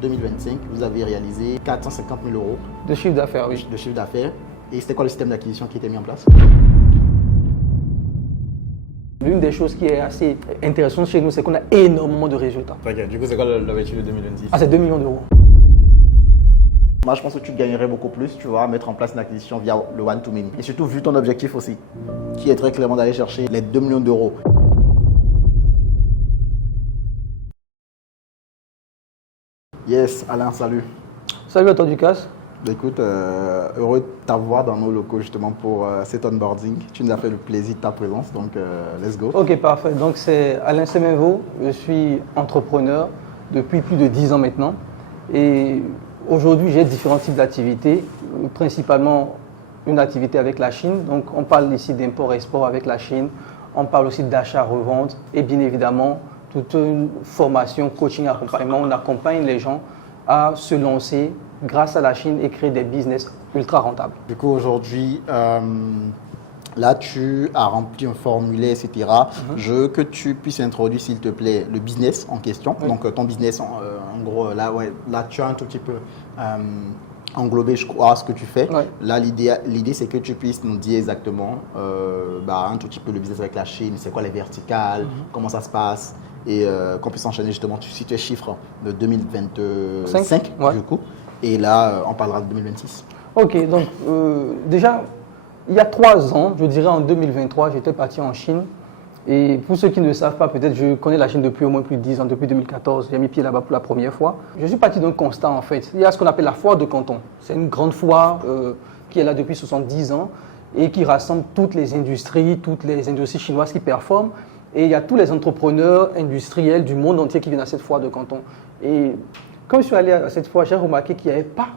2025, vous avez réalisé 450 000 euros de chiffre d'affaires, oui. de chiffre d'affaires. Et c'était quoi le système d'acquisition qui était mis en place? L'une des choses qui est assez intéressante chez nous, c'est qu'on a énormément de résultats. Ok, du coup, c'est quoi l'objectif de 2026? Ah, c'est 2 millions d'euros. Moi, je pense que tu gagnerais beaucoup plus, tu vas mettre en place une acquisition via le one-to-many. Et surtout, vu ton objectif aussi, qui est très clairement d'aller chercher les 2 millions d'euros. Yes, Alain, salut. Salut à toi, Ducasse. Écoute, heureux de t'avoir dans nos locaux justement pour cet onboarding. Tu nous as fait le plaisir de ta présence, donc let's go. Ok, parfait. Donc, c'est Alain Semenvo. Je suis entrepreneur depuis plus de 10 ans maintenant. Et aujourd'hui, j'ai différents types d'activités, principalement une activité avec la Chine. Donc, on parle ici d'import-export avec la Chine. On parle aussi d'achat-revente et bien évidemment, toute une formation, coaching, accompagnement. On accompagne les gens à se lancer grâce à la Chine et créer des business ultra rentables. Du coup, aujourd'hui, là, tu as rempli un formulaire, etc. Je veux que tu puisses introduire, s'il te plaît, le business en question. Oui. Donc, ton business, en gros, là, ouais, là, tu as un tout petit peu englobé, je crois, ce que tu fais. Oui. Là, l'idée, c'est que tu puisses nous dire exactement un tout petit peu le business avec la Chine, c'est quoi les verticales, comment ça se passe, et qu'on puisse enchaîner justement sur tes chiffres de 2025, ouais. Du coup. Et là, on parlera de 2026. Ok, donc déjà, il y a 3 ans, je dirais en 2023, j'étais parti en Chine. Et pour ceux qui ne le savent pas, peut-être je connais la Chine depuis au moins plus de 10 ans, depuis 2014, j'ai mis pied là-bas pour la première fois. Je suis parti d'un constat en fait. Il y a ce qu'on appelle la foire de Canton. C'est une grande foire qui est là depuis 70 ans et qui rassemble toutes les industries chinoises qui performent. Et il y a tous les entrepreneurs industriels du monde entier qui viennent à cette foire de Canton. Et quand je suis allé à cette foire, j'ai remarqué qu'il n'y avait pas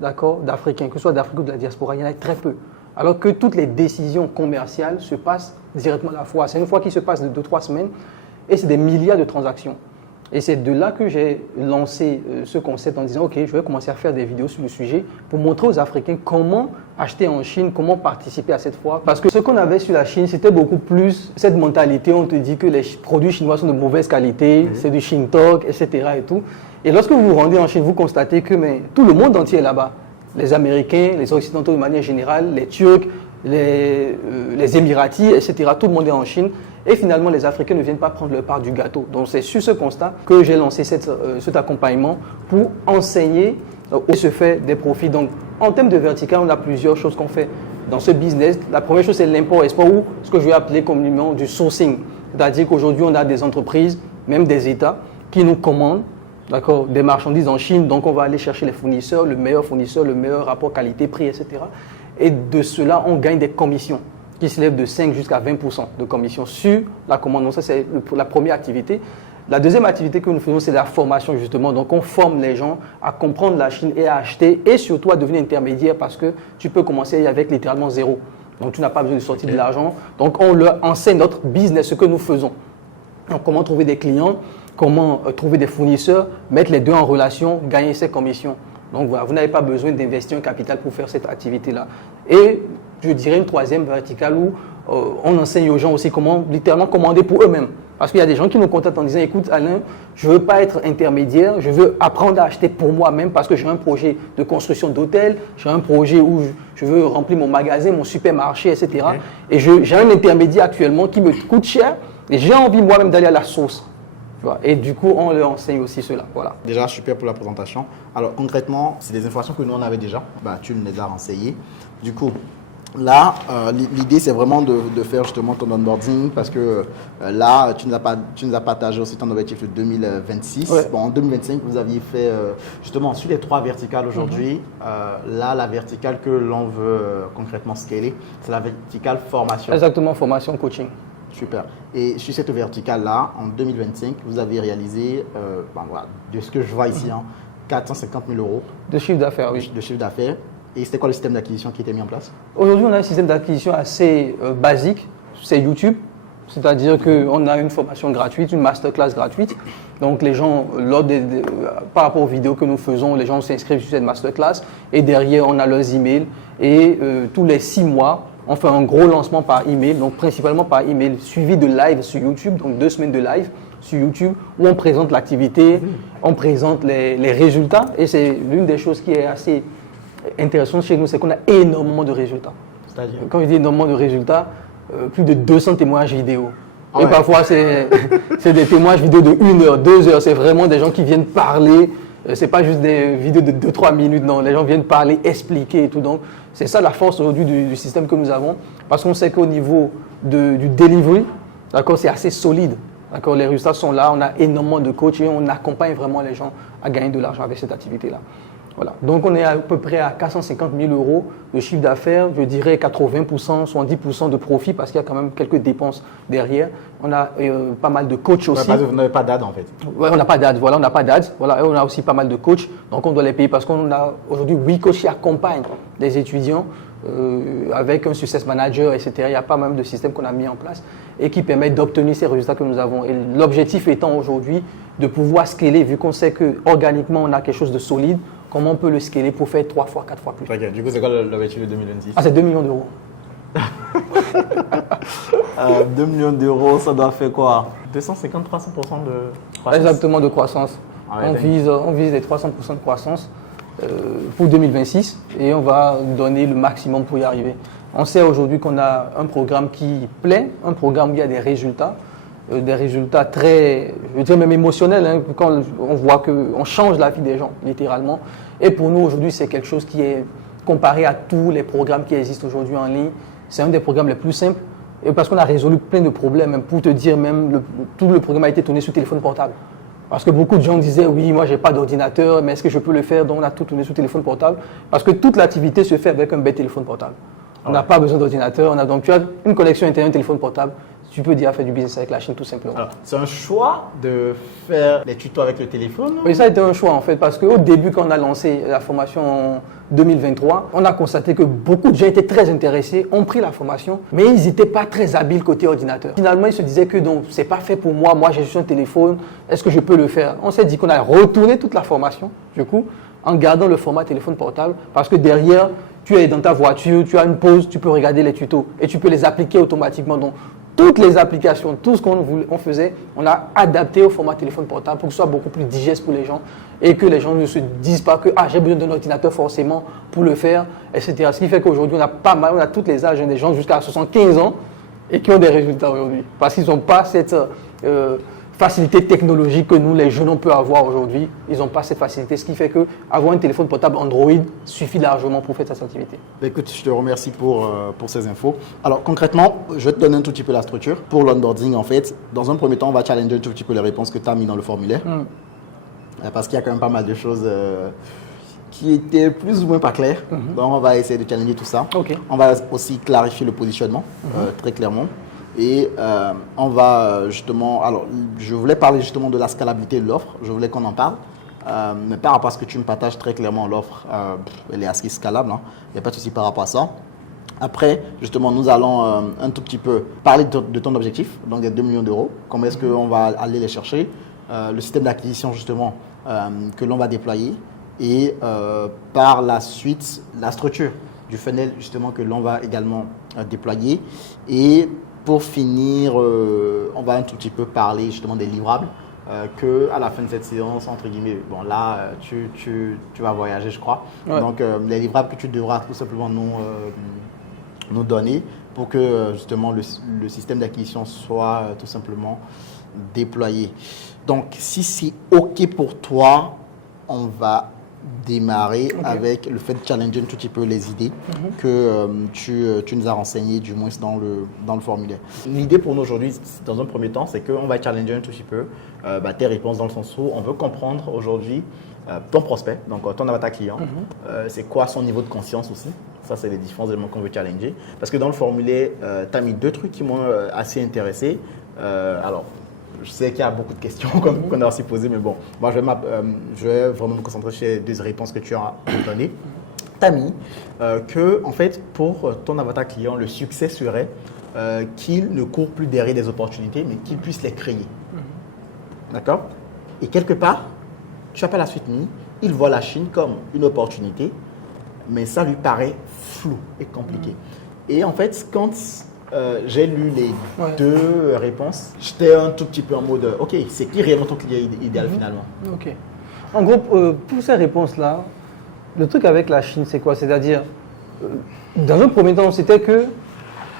d'Africains, que ce soit d'Afrique ou de la diaspora, il y en avait très peu. Alors que toutes les décisions commerciales se passent directement à la foire. C'est une foire qui se passe de 2-3 semaines et c'est des milliards de transactions. Et c'est de là que j'ai lancé ce concept en disant « Ok, je vais commencer à faire des vidéos sur le sujet pour montrer aux Africains comment acheter en Chine, comment participer à cette foire. » Parce que ce qu'on avait sur la Chine, c'était beaucoup plus cette mentalité, on te dit que les produits chinois sont de mauvaise qualité, c'est du Shintok, etc. Et tout. Et lorsque vous vous rendez en Chine, vous constatez que tout le monde entier est là-bas. Les Américains, les Occidentaux de manière générale, les Turcs, les Émiratis, etc. Tout le monde est en Chine. Et finalement, les Africains ne viennent pas prendre leur part du gâteau. Donc, c'est sur ce constat que j'ai lancé cet accompagnement pour enseigner où se fait des profits. Donc, en termes de vertical, on a plusieurs choses qu'on fait dans ce business. La première chose, c'est l'import-export ou ce que je vais appeler communément du sourcing. C'est-à-dire qu'aujourd'hui, on a des entreprises, même des États, qui nous commandent des marchandises en Chine. Donc, on va aller chercher les fournisseurs, le meilleur rapport qualité-prix, etc. Et de cela, on gagne des commissions qui se lèvent de 5 jusqu'à 20% de commissions sur la commande. Donc ça, c'est la première activité. La deuxième activité que nous faisons, c'est la formation justement. Donc on forme les gens à comprendre la Chine et à acheter et surtout à devenir intermédiaire parce que tu peux commencer avec littéralement zéro. Donc tu n'as pas besoin de sortir de l'argent. Donc on leur enseigne notre business, ce que nous faisons. Donc comment trouver des clients, comment trouver des fournisseurs, mettre les deux en relation, gagner ses commissions. Donc voilà, vous n'avez pas besoin d'investir un capital pour faire cette activité-là. Et je dirais une troisième verticale où on enseigne aux gens aussi comment littéralement commander pour eux-mêmes. Parce qu'il y a des gens qui nous contactent en disant « Écoute Alain, je ne veux pas être intermédiaire, je veux apprendre à acheter pour moi-même parce que j'ai un projet de construction d'hôtel, j'ai un projet où je veux remplir mon magasin, mon supermarché, etc. Et j'ai un intermédiaire actuellement qui me coûte cher et j'ai envie moi-même d'aller à la source. » Et du coup, on leur enseigne aussi cela. Voilà. Déjà, super pour la présentation. Alors, concrètement, c'est des informations que nous, on avait déjà. Tu nous les as renseignées. Du coup, là, l'idée, c'est vraiment de faire justement ton onboarding parce que là, tu nous as partagé aussi ton objectif de 2026. Ouais. Bon, en 2025, vous aviez fait justement sur les 3 verticales aujourd'hui. Là, la verticale que l'on veut concrètement scaler, c'est la verticale formation. Exactement, formation, coaching. Super. Et sur cette verticale-là, en 2025, vous avez réalisé, voilà, de ce que je vois ici, 450 000 euros. De chiffre d'affaires, oui. De chiffre d'affaires. Et c'était quoi le système d'acquisition qui était mis en place? Aujourd'hui, on a un système d'acquisition assez basique. C'est YouTube. C'est-à-dire qu'on a une formation gratuite, une masterclass gratuite. Donc les gens, par rapport aux vidéos que nous faisons, les gens s'inscrivent sur cette masterclass. Et derrière, on a leurs emails. Et tous les 6 mois, on fait un gros lancement par email, donc principalement par email, suivi de live sur YouTube, donc 2 semaines de live, sur YouTube où on présente l'activité, on présente les résultats. Et c'est l'une des choses qui est assez intéressante chez nous, c'est qu'on a énormément de résultats. C'est-à-dire? Quand je dis énormément de résultats, plus de 200 témoignages vidéo. Ah et ouais. parfois, c'est des témoignages vidéo de 1 heure, 2 heures. C'est vraiment des gens qui viennent parler. C'est pas juste des vidéos de 2-3 minutes. Non, les gens viennent parler, expliquer et tout. Donc, c'est ça la force aujourd'hui du système que nous avons. Parce qu'on sait qu'au niveau du delivery, d'accord, c'est assez solide. D'accord, les résultats sont là. On a énormément de coachs et on accompagne vraiment les gens à gagner de l'argent avec cette activité-là. Voilà. Donc, on est à peu près à 450 000 euros de chiffre d'affaires, je dirais 80%, 70% de profit parce qu'il y a quand même quelques dépenses derrière. On a pas mal de coachs aussi. Vous n'avez pas d'ad en fait. Ouais, on n'a pas d'ad, voilà, on n'a pas d'ad. Voilà, et on a aussi pas mal de coachs, donc on doit les payer parce qu'on a aujourd'hui 8 coachs qui accompagnent des étudiants avec un success manager, etc. Il y a pas mal de systèmes qu'on a mis en place et qui permettent d'obtenir ces résultats que nous avons. Et l'objectif étant aujourd'hui de pouvoir scaler, vu qu'on sait qu'organiquement on a quelque chose de solide, comment on peut le scaler pour faire 3 fois, 4 fois plus. Ok, du coup, c'est quoi l'objectif de 2026? Ah, c'est 2 millions d'euros. 2 millions d'euros, ça doit faire quoi? 250-300% de croissance? Exactement, de croissance. Ah ouais, on vise les 300% de croissance pour 2026 et on va donner le maximum pour y arriver. On sait aujourd'hui qu'on a un programme qui plaît, un programme où il y a des résultats très, je dirais même émotionnels, hein, quand on voit qu'on change la vie des gens, littéralement. Et pour nous, aujourd'hui, c'est quelque chose qui est comparé à tous les programmes qui existent aujourd'hui en ligne. C'est un des programmes les plus simples et parce qu'on a résolu plein de problèmes. Pour te dire, même, tout le programme a été tourné sur téléphone portable. Parce que beaucoup de gens disaient, oui, moi, je n'ai pas d'ordinateur, mais est-ce que je peux le faire? Donc, on a tout tourné sur téléphone portable. Parce que toute l'activité se fait avec un bel téléphone portable. On n'a pas besoin d'ordinateur. Donc, tu as une connexion Internet, un téléphone portable. Tu peux déjà faire du business avec la Chine, tout simplement. Alors, c'est un choix de faire les tutos avec le téléphone? Oui, ça a été un choix, en fait. Parce qu'au début, quand on a lancé la formation en 2023, on a constaté que beaucoup de gens étaient très intéressés, ont pris la formation, mais ils n'étaient pas très habiles côté ordinateur. Finalement, ils se disaient que ce n'est pas fait pour moi. Moi, j'ai juste un téléphone. Est-ce que je peux le faire? On s'est dit qu'on a retourné toute la formation, du coup, en gardant le format téléphone portable. Parce que derrière, tu es dans ta voiture, tu as une pause, tu peux regarder les tutos et tu peux les appliquer automatiquement. Donc, toutes les applications, tout ce qu'on faisait, on a adapté au format téléphone portable pour que ce soit beaucoup plus digeste pour les gens et que les gens ne se disent pas que j'ai besoin d'un ordinateur forcément pour le faire, etc. Ce qui fait qu'aujourd'hui, on a tous les âges, des gens jusqu'à 75 ans et qui ont des résultats aujourd'hui parce qu'ils n'ont pas cette facilité technologique que nous, les jeunes, on peut avoir aujourd'hui. Ils n'ont pas cette facilité, ce qui fait qu'avoir un téléphone portable Android suffit largement pour faire cette activité. Écoute, je te remercie pour ces infos. Alors concrètement, je vais te donner un tout petit peu la structure. Pour l'onboarding, en fait, dans un premier temps, on va challenger un tout petit peu les réponses que tu as mis dans le formulaire. Parce qu'il y a quand même pas mal de choses qui étaient plus ou moins pas claires. Donc on va essayer de challenger tout ça. Okay. On va aussi clarifier le positionnement, très clairement. Et on va justement, alors je voulais parler justement de la scalabilité de l'offre, je voulais qu'on en parle, mais par rapport à ce que tu me partages très clairement, l'offre, elle est assez scalable, hein. Il n'y a pas de souci par rapport à ça. Après, justement, nous allons un tout petit peu parler de ton objectif, donc des 2 millions d'euros, comment est-ce qu'on va aller les chercher, le système d'acquisition justement que l'on va déployer et par la suite, la structure du funnel justement que l'on va également déployer et pour finir, on va un tout petit peu parler justement des livrables que à la fin de cette séance, entre guillemets, bon là, tu vas voyager, je crois. Ouais. Donc, les livrables que tu devras tout simplement nous donner pour que justement le système d'acquisition soit tout simplement déployé. Donc, si c'est OK pour toi, on va démarrer avec le fait de challenger un tout petit peu les idées que tu nous as renseignées, du moins dans le formulaire. L'idée pour nous aujourd'hui, dans un premier temps, c'est qu'on va challenger un tout petit peu tes réponses dans le sens où on veut comprendre aujourd'hui ton prospect, donc ton avatar client, c'est quoi son niveau de conscience aussi. Ça, c'est les différents éléments qu'on veut challenger. Parce que dans le formulaire, tu as mis 2 trucs qui m'ont assez intéressé. Alors, je sais qu'il y a beaucoup de questions qu'on a aussi posées, mais bon, moi je vais vraiment me concentrer sur les 2 réponses que tu as données. Tu as mis que, en fait, pour ton avatar client, le succès serait qu'il ne court plus derrière des opportunités, mais qu'il puisse les créer. D'accord? Et quelque part, tu n'as pas la suite mis, il voit la Chine comme une opportunité, mais ça lui paraît flou et compliqué. Et en fait, quand j'ai lu les Ouais. deux réponses. J'étais un tout petit peu en mode, ok, c'est qui réellement ton client idéal finalement? Ok. En gros, pour ces réponses-là, le truc avec la Chine, c'est quoi? C'est-à-dire, dans un premier temps, c'était que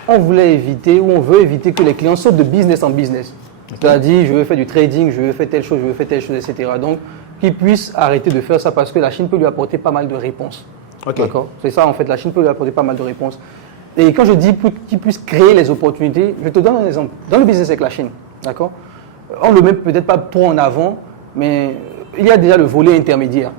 on voulait éviter ou on veut éviter que les clients sautent de business en business. C'est-à-dire, je veux faire du trading, je veux faire telle chose, je veux faire telle chose, etc. Donc, qu'ils puissent arrêter de faire ça parce que la Chine peut lui apporter pas mal de réponses. Ok. D'accord? C'est ça, en fait, la Chine peut lui apporter pas mal de réponses. Et quand je dis qu'ils puissent créer les opportunités, je te donne un exemple. Dans le business avec la Chine, d'accord? On ne le met peut-être pas trop en avant, mais il y a déjà le volet intermédiaire.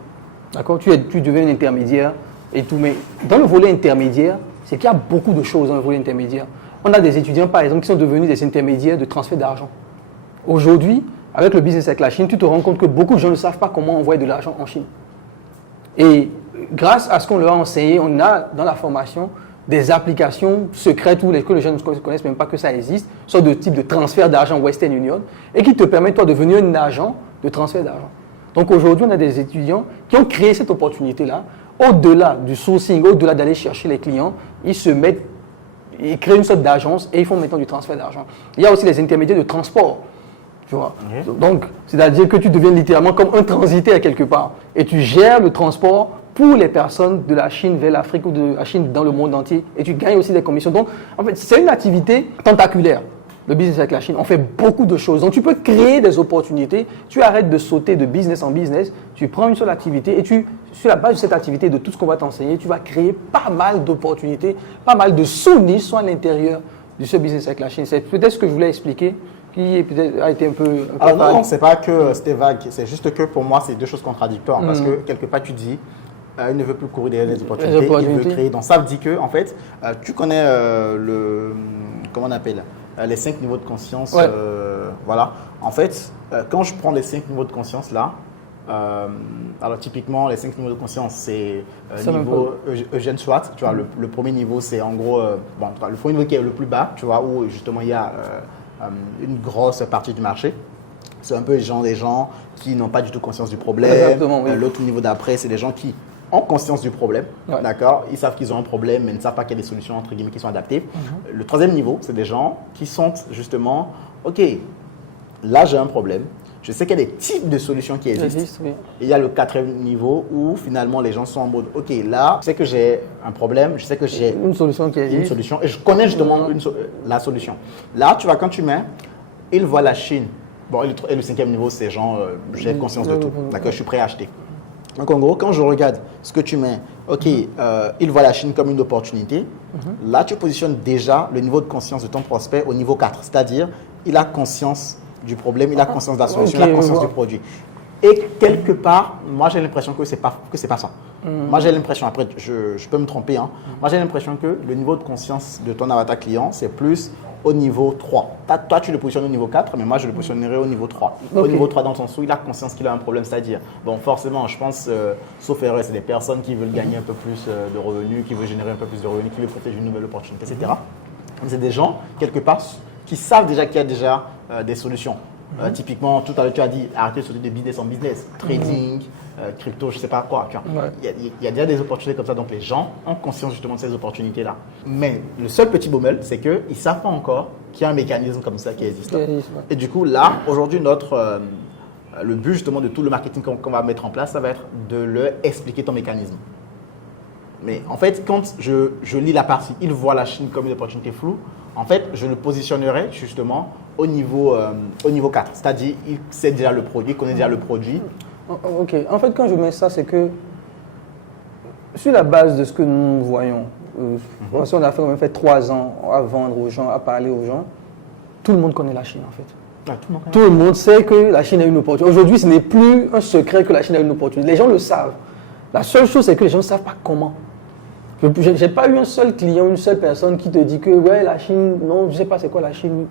D'accord? Tu deviens un intermédiaire et tout. Mais dans le volet intermédiaire, c'est qu'il y a beaucoup de choses dans le volet intermédiaire. On a des étudiants, par exemple, qui sont devenus des intermédiaires de transfert d'argent. Aujourd'hui, avec le business avec la Chine, tu te rends compte que beaucoup de gens ne savent pas comment envoyer de l'argent en Chine. Et grâce à ce qu'on leur a enseigné, on a dans la formation des applications secrètes que les gens ne connaissent même pas que ça existe, sorte de type de transfert d'argent Western Union, et qui te permettent toi de devenir un agent de transfert d'argent. Donc aujourd'hui, on a des étudiants qui ont créé cette opportunité-là. Au-delà du sourcing, au-delà d'aller chercher les clients, ils créent une sorte d'agence et ils font maintenant du transfert d'argent. Il y a aussi les intermédiaires de transport. Tu vois. Donc, c'est-à-dire que tu deviens littéralement comme un transitaire quelque part. Et tu gères le transport pour les personnes de la Chine vers l'Afrique ou de la Chine dans le monde entier. Et tu gagnes aussi des commissions. Donc, en fait, c'est une activité tentaculaire. Le business avec la Chine, on fait beaucoup de choses. Donc, tu peux créer des opportunités. Tu arrêtes de sauter de business en business. Tu prends une seule activité et sur la base de cette activité, de tout ce qu'on va t'enseigner, tu vas créer pas mal d'opportunités, pas mal de sous-niches soit à l'intérieur de ce business avec la Chine. C'est peut-être ce que je voulais expliquer qui peut-être a été un peu Ah vague. non, c'est pas que c'était vague. C'est juste que pour moi, c'est deux choses contradictoires. Parce que quelque part, tu dis, il ne veut plus courir derrière les opportunités, il veut créer. Donc ça veut dire que, en fait, tu connais comment on appelle les 5 niveaux de conscience. Ouais. Voilà. En fait, quand je prends les 5 niveaux de conscience là, alors typiquement, les 5 niveaux de conscience, c'est niveau Eugène Schwartz. Tu vois, le premier niveau, c'est en gros, bon, le premier niveau qui est le plus bas, tu vois, où justement il y a une grosse partie du marché. C'est un peu des gens qui n'ont pas du tout conscience du problème. Exactement, oui. L'autre niveau d'après, c'est des gens qui ont conscience du problème. Ouais. D'accord? Ils savent qu'ils ont un problème, mais ne savent pas qu'il y a des solutions entre guillemets qui sont adaptées. Le troisième niveau, c'est des gens qui sont justement, ok, là j'ai un problème. Je sais qu'il y a des types de solutions qui existent. Oui. Et il y a le quatrième niveau où finalement les gens sont en mode, ok, là, je sais que j'ai un problème, je sais que j'ai Une solution qui une existe. solution et je connais justement la solution. Là, tu vois, quand tu mets, il voit la Chine. Bon, et le cinquième niveau, c'est genre, j'ai conscience de tout. D'accord, je suis prêt à acheter. Donc en gros, quand je regarde ce que tu mets, ok, il voit la Chine comme une opportunité. Là, tu positionnes déjà le niveau de conscience de ton prospect au niveau 4. C'est-à-dire, il a conscience du problème, il a conscience de la solution, il a conscience du produit. Et quelque part, moi j'ai l'impression que c'est pas ça. Moi j'ai l'impression, après je peux me tromper, hein. Moi j'ai l'impression que le niveau de conscience de ton avatar client, c'est plus au niveau 3. Toi tu le positionnes au niveau 4, mais moi je le positionnerai au niveau 3. Au niveau 3 dans le sens où il a conscience qu'il a un problème, c'est-à-dire, bon forcément je pense, sauf erreur, c'est des personnes qui veulent gagner un peu plus de revenus, qui veulent générer un peu plus de revenus, qui veulent protéger une nouvelle opportunité, etc. C'est des gens, quelque part, qui savent déjà qu'il y a déjà des solutions. Typiquement, tout à l'heure, tu as dit arrêter de sauter de business en business, trading, crypto, je ne sais pas quoi. Il y a déjà des opportunités comme ça, donc les gens ont conscience justement de ces opportunités-là. Mais le seul petit bémol, c'est qu'ils ne savent pas encore qu'il y a un mécanisme comme ça qui existe. Et du coup, là, aujourd'hui, le but justement de tout le marketing qu'on va mettre en place, ça va être de leur expliquer ton mécanisme. Mais en fait, quand je lis la partie, il voit la Chine comme une opportunité floue, en fait, je le positionnerai justement au niveau 4. C'est-à-dire, il sait déjà le produit, il connaît déjà le produit. Ok. En fait, quand je mets ça, c'est que sur la base de ce que nous voyons, si on a fait 3 ans à vendre aux gens, à parler aux gens, tout le monde connaît la Chine en fait. Tout le monde sait que la Chine a une opportunité. Aujourd'hui, ce n'est plus un secret que la Chine a une opportunité. Les gens le savent. La seule chose, c'est que les gens ne savent pas comment. Je n'ai pas eu un seul client, une seule personne qui te dit que ouais, la Chine, non, je ne sais pas c'est quoi la Chine.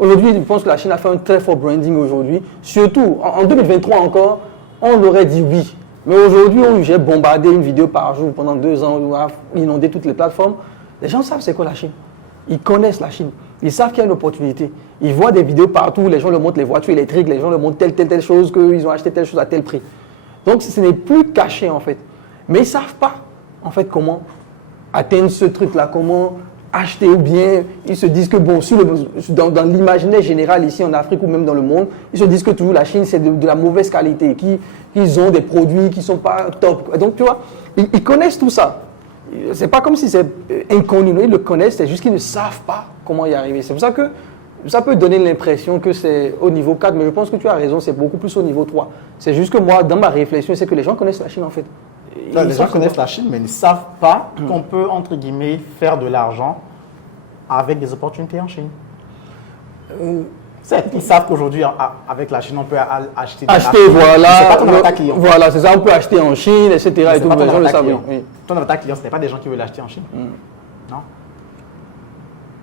Aujourd'hui, je pense que la Chine a fait un très fort branding aujourd'hui. Surtout, en 2023 encore, on aurait dit oui. Mais aujourd'hui, j'ai bombardé une vidéo par jour pendant 2 ans, on a inondé toutes les plateformes. Les gens savent c'est quoi la Chine. Ils connaissent la Chine. Ils savent qu'il y a une opportunité. Ils voient des vidéos partout, les gens leur montrent les voitures électriques, les gens leur montrent telle chose, qu'ils ont acheté telle chose à tel prix. Donc, ce n'est plus caché en fait. Mais ils ne savent pas en fait comment atteindre ce truc-là, comment acheter, ou bien ils se disent que, bon, dans l'imaginaire général ici en Afrique ou même dans le monde, ils se disent que toujours la Chine, c'est de la mauvaise qualité, qu'ils ont des produits qui ne sont pas top. Donc, tu vois, ils connaissent tout ça. C'est pas comme si c'est inconnu, ils le connaissent, c'est juste qu'ils ne savent pas comment y arriver. C'est pour ça que ça peut donner l'impression que c'est au niveau 4, mais je pense que tu as raison, c'est beaucoup plus au niveau 3. C'est juste que moi, dans ma réflexion, c'est que les gens connaissent la Chine en fait. Les gens connaissent la Chine, mais ils ne savent pas qu'on peut, entre guillemets, faire de l'argent avec des opportunités en Chine. Certes, ils savent qu'aujourd'hui, avec la Chine, on peut acheter des Acheter, voilà. C'est pas ton avatar client. Voilà, c'est ça, on peut acheter en Chine, etc. Et tout, Pas ton les gens le avatar savent. client. Oui. Ton avatar client, ce n'est pas des gens qui veulent l'acheter en Chine. Non.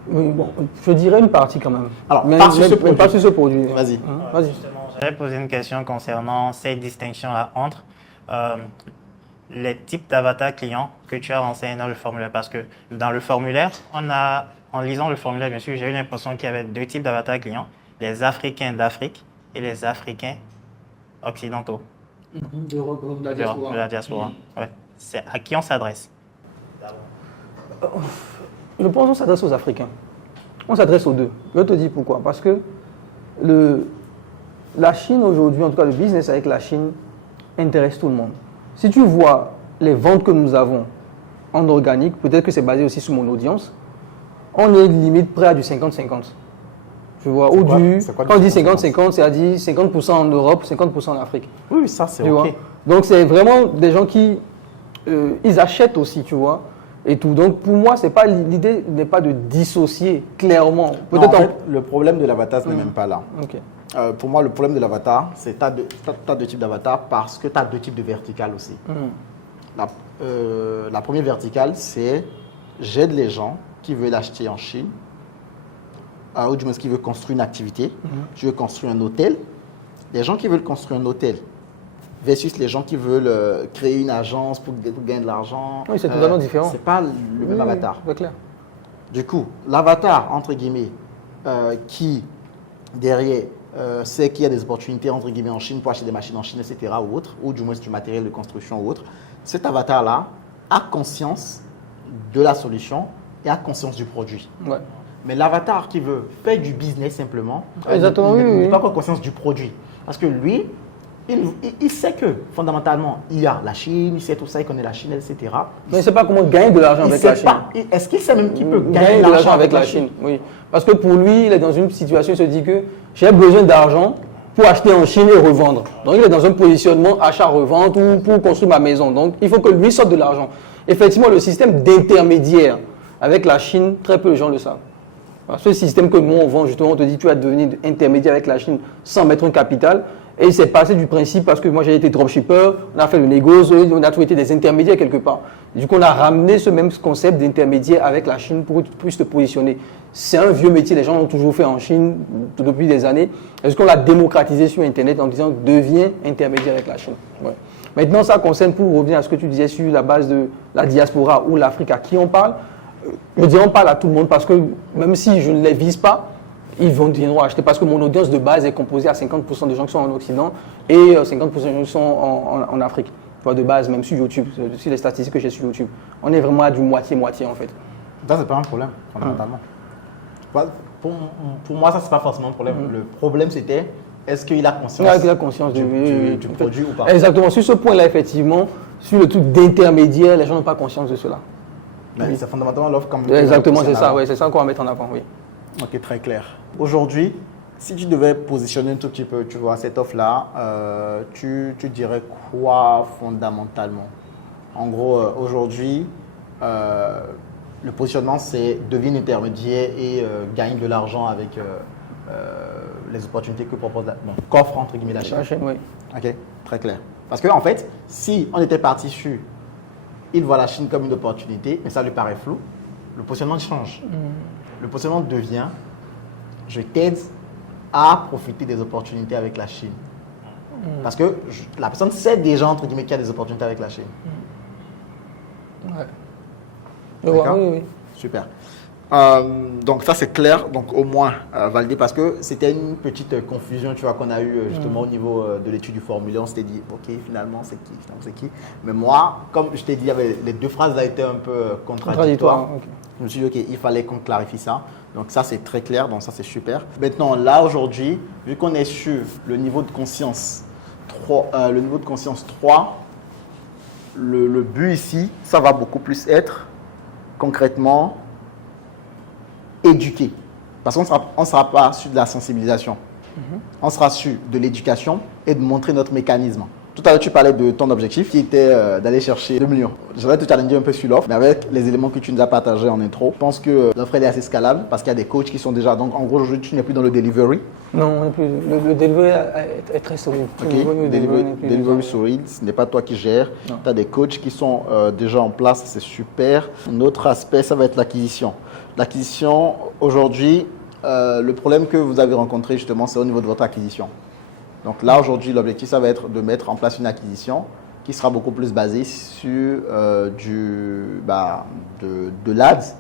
Oui, bon, je dirais une partie quand même. Alors, mais pas sur ce produit. pas sur ce produit. Vas-y. Vas-y. Justement, j'avais posé une question concernant ces distinctions-là entre les types d'avatars clients que tu as renseignés dans le formulaire. Parce que dans le formulaire, en lisant le formulaire, bien sûr, j'ai eu l'impression qu'il y avait deux types d'avatars clients, les Africains d'Afrique et les Africains occidentaux De la de la diaspora. Ouais. C'est à qui on s'adresse? Je pense qu'on s'adresse aux Africains. On s'adresse aux deux. Je te dis pourquoi. Parce que la Chine aujourd'hui, en tout cas le business avec la Chine, intéresse tout le monde. Si tu vois les ventes que nous avons en organique, peut-être que c'est basé aussi sur mon audience, on est limite près à du 50-50. Tu vois, ou quand on dit 50-50, c'est-à-dire 50% en Europe, 50% en Afrique. Oui, ça c'est Tu OK. vois. Donc c'est vraiment des gens qui ils achètent aussi, tu vois, et tout. Donc pour moi, c'est pas l'idée n'est pas de dissocier clairement. Non, en fait, le problème de l'avatar, ce n'est même pas là. Ok. Pour moi, le problème de l'avatar, c'est que tu as deux types d'avatar parce que tu as deux types de verticales aussi. La première verticale, c'est j'aide les gens qui veulent acheter en Chine, ou du moins qui veulent construire une activité. Tu veux construire un hôtel. Les gens qui veulent construire un hôtel versus les gens qui veulent créer une agence pour gagner de l'argent. Oui, c'est totalement différent. C'est pas le même avatar. C'est clair. Du coup, l'avatar, entre guillemets, qui, derrière, sait qu'il y a des opportunités, entre guillemets, en Chine pour acheter des machines en Chine, etc., ou autre, ou du moins du matériel de construction ou autre, cet avatar-là a conscience de la solution et a conscience du produit. Ouais. Mais l'avatar qui veut faire du business simplement, Exactement, n'a pas encore conscience du produit. Parce que lui, il sait que, fondamentalement, il y a la Chine, il sait tout ça, il connaît la Chine, etc. Mais il ne sait pas comment gagner de l'argent avec la Chine. Est-ce qu'il sait même qu'il peut gagner de l'argent avec la Chine? Oui. Parce que pour lui, il est dans une situation, il se dit que j'ai besoin d'argent pour acheter en Chine et revendre. Donc il est dans un positionnement achat-revente ou pour construire ma maison. Donc il faut que lui sorte de l'argent. Effectivement, le système d'intermédiaire avec la Chine, très peu de gens le savent. Ce système que nous on vend, justement, on te dit tu vas devenir intermédiaire avec la Chine sans mettre un capital. Et c'est passé du principe parce que moi j'ai été dropshipper, on a fait le négoce, on a toujours été des intermédiaires quelque part. Du coup, on a ramené ce même concept d'intermédiaire avec la Chine pour plus te positionner. C'est un vieux métier, les gens l'ont toujours fait en Chine depuis des années. Est-ce qu'on l'a démocratisé sur Internet en disant deviens intermédiaire avec la Chine? Ouais. Maintenant, ça concerne, pour revenir à ce que tu disais sur la base de la diaspora ou l'Afrique à qui on parle. Je dirais on parle à tout le monde parce que même si je ne les vise pas, ils viendront acheter parce que mon audience de base est composée à 50% de gens qui sont en Occident et 50% de gens qui sont en Afrique. Tu vois, de base, même sur YouTube, sur les statistiques que j'ai sur YouTube. On est vraiment à du moitié-moitié en fait. Ça, c'est pas un problème, fondamentalement. Pour moi, ça, c'est pas forcément un problème. Le problème, c'était est-ce qu'il a conscience, du produit ou pas? Exactement. Sur ce point-là, effectivement, sur le truc d'intermédiaire, les gens n'ont pas conscience de cela. Oui. C'est fondamentalement l'offre comme. Exactement, c'est ça. Oui, c'est ça qu'on va mettre en avant. Oui. Ok, très clair. Aujourd'hui, si tu devais positionner un tout petit peu, tu vois, cette offre-là, tu dirais quoi fondamentalement? En gros, aujourd'hui, le positionnement, c'est devenir intermédiaire et gagner de l'argent avec les opportunités que propose qu'offre entre guillemets la Chine. Oui. Ok, très clair. Parce qu'en fait, si on était parti sur il voit la Chine comme une opportunité, mais ça lui paraît flou, le positionnement change. Le positionnement devient je t'aide à profiter des opportunités avec la Chine. Parce que la personne sait déjà entre guillemets qu'il y a des opportunités avec la Chine. Ouais. D'accord? Oui. Super. Donc ça c'est clair, donc au moins validé parce que c'était une petite confusion tu vois qu'on a eu justement au niveau de l'étude du formulaire. On s'était dit ok finalement c'est qui. Mais moi comme je t'ai dit les deux phrases là étaient un peu contradictoires. Okay. Je me suis dit ok il fallait qu'on clarifie ça. Donc ça c'est très clair, donc ça c'est super. Maintenant là aujourd'hui vu qu'on est sur le niveau de conscience 3, le but ici ça va beaucoup plus être concrètement éduquer. Parce qu'on ne sera pas sur de la sensibilisation. On sera sur de l'éducation et de montrer notre mécanisme. Tout à l'heure, tu parlais de ton objectif qui était d'aller chercher 2 millions. Je vais te challenger un peu sur l'offre, mais avec les éléments que tu nous as partagés en intro, je pense que l'offre elle est assez scalable parce qu'il y a des coachs qui sont déjà. Donc, en gros, aujourd'hui, tu n'es plus dans le delivery. Non, le delivery est très solide. Ok, delivery solide, ce n'est pas toi qui gères. Tu as des coachs qui sont déjà en place, c'est super. Un autre aspect, ça va être l'acquisition. L'acquisition, aujourd'hui, le problème que vous avez rencontré justement, c'est au niveau de votre acquisition. Donc là, aujourd'hui, l'objectif, ça va être de mettre en place une acquisition qui sera beaucoup plus basée sur de l'ADS,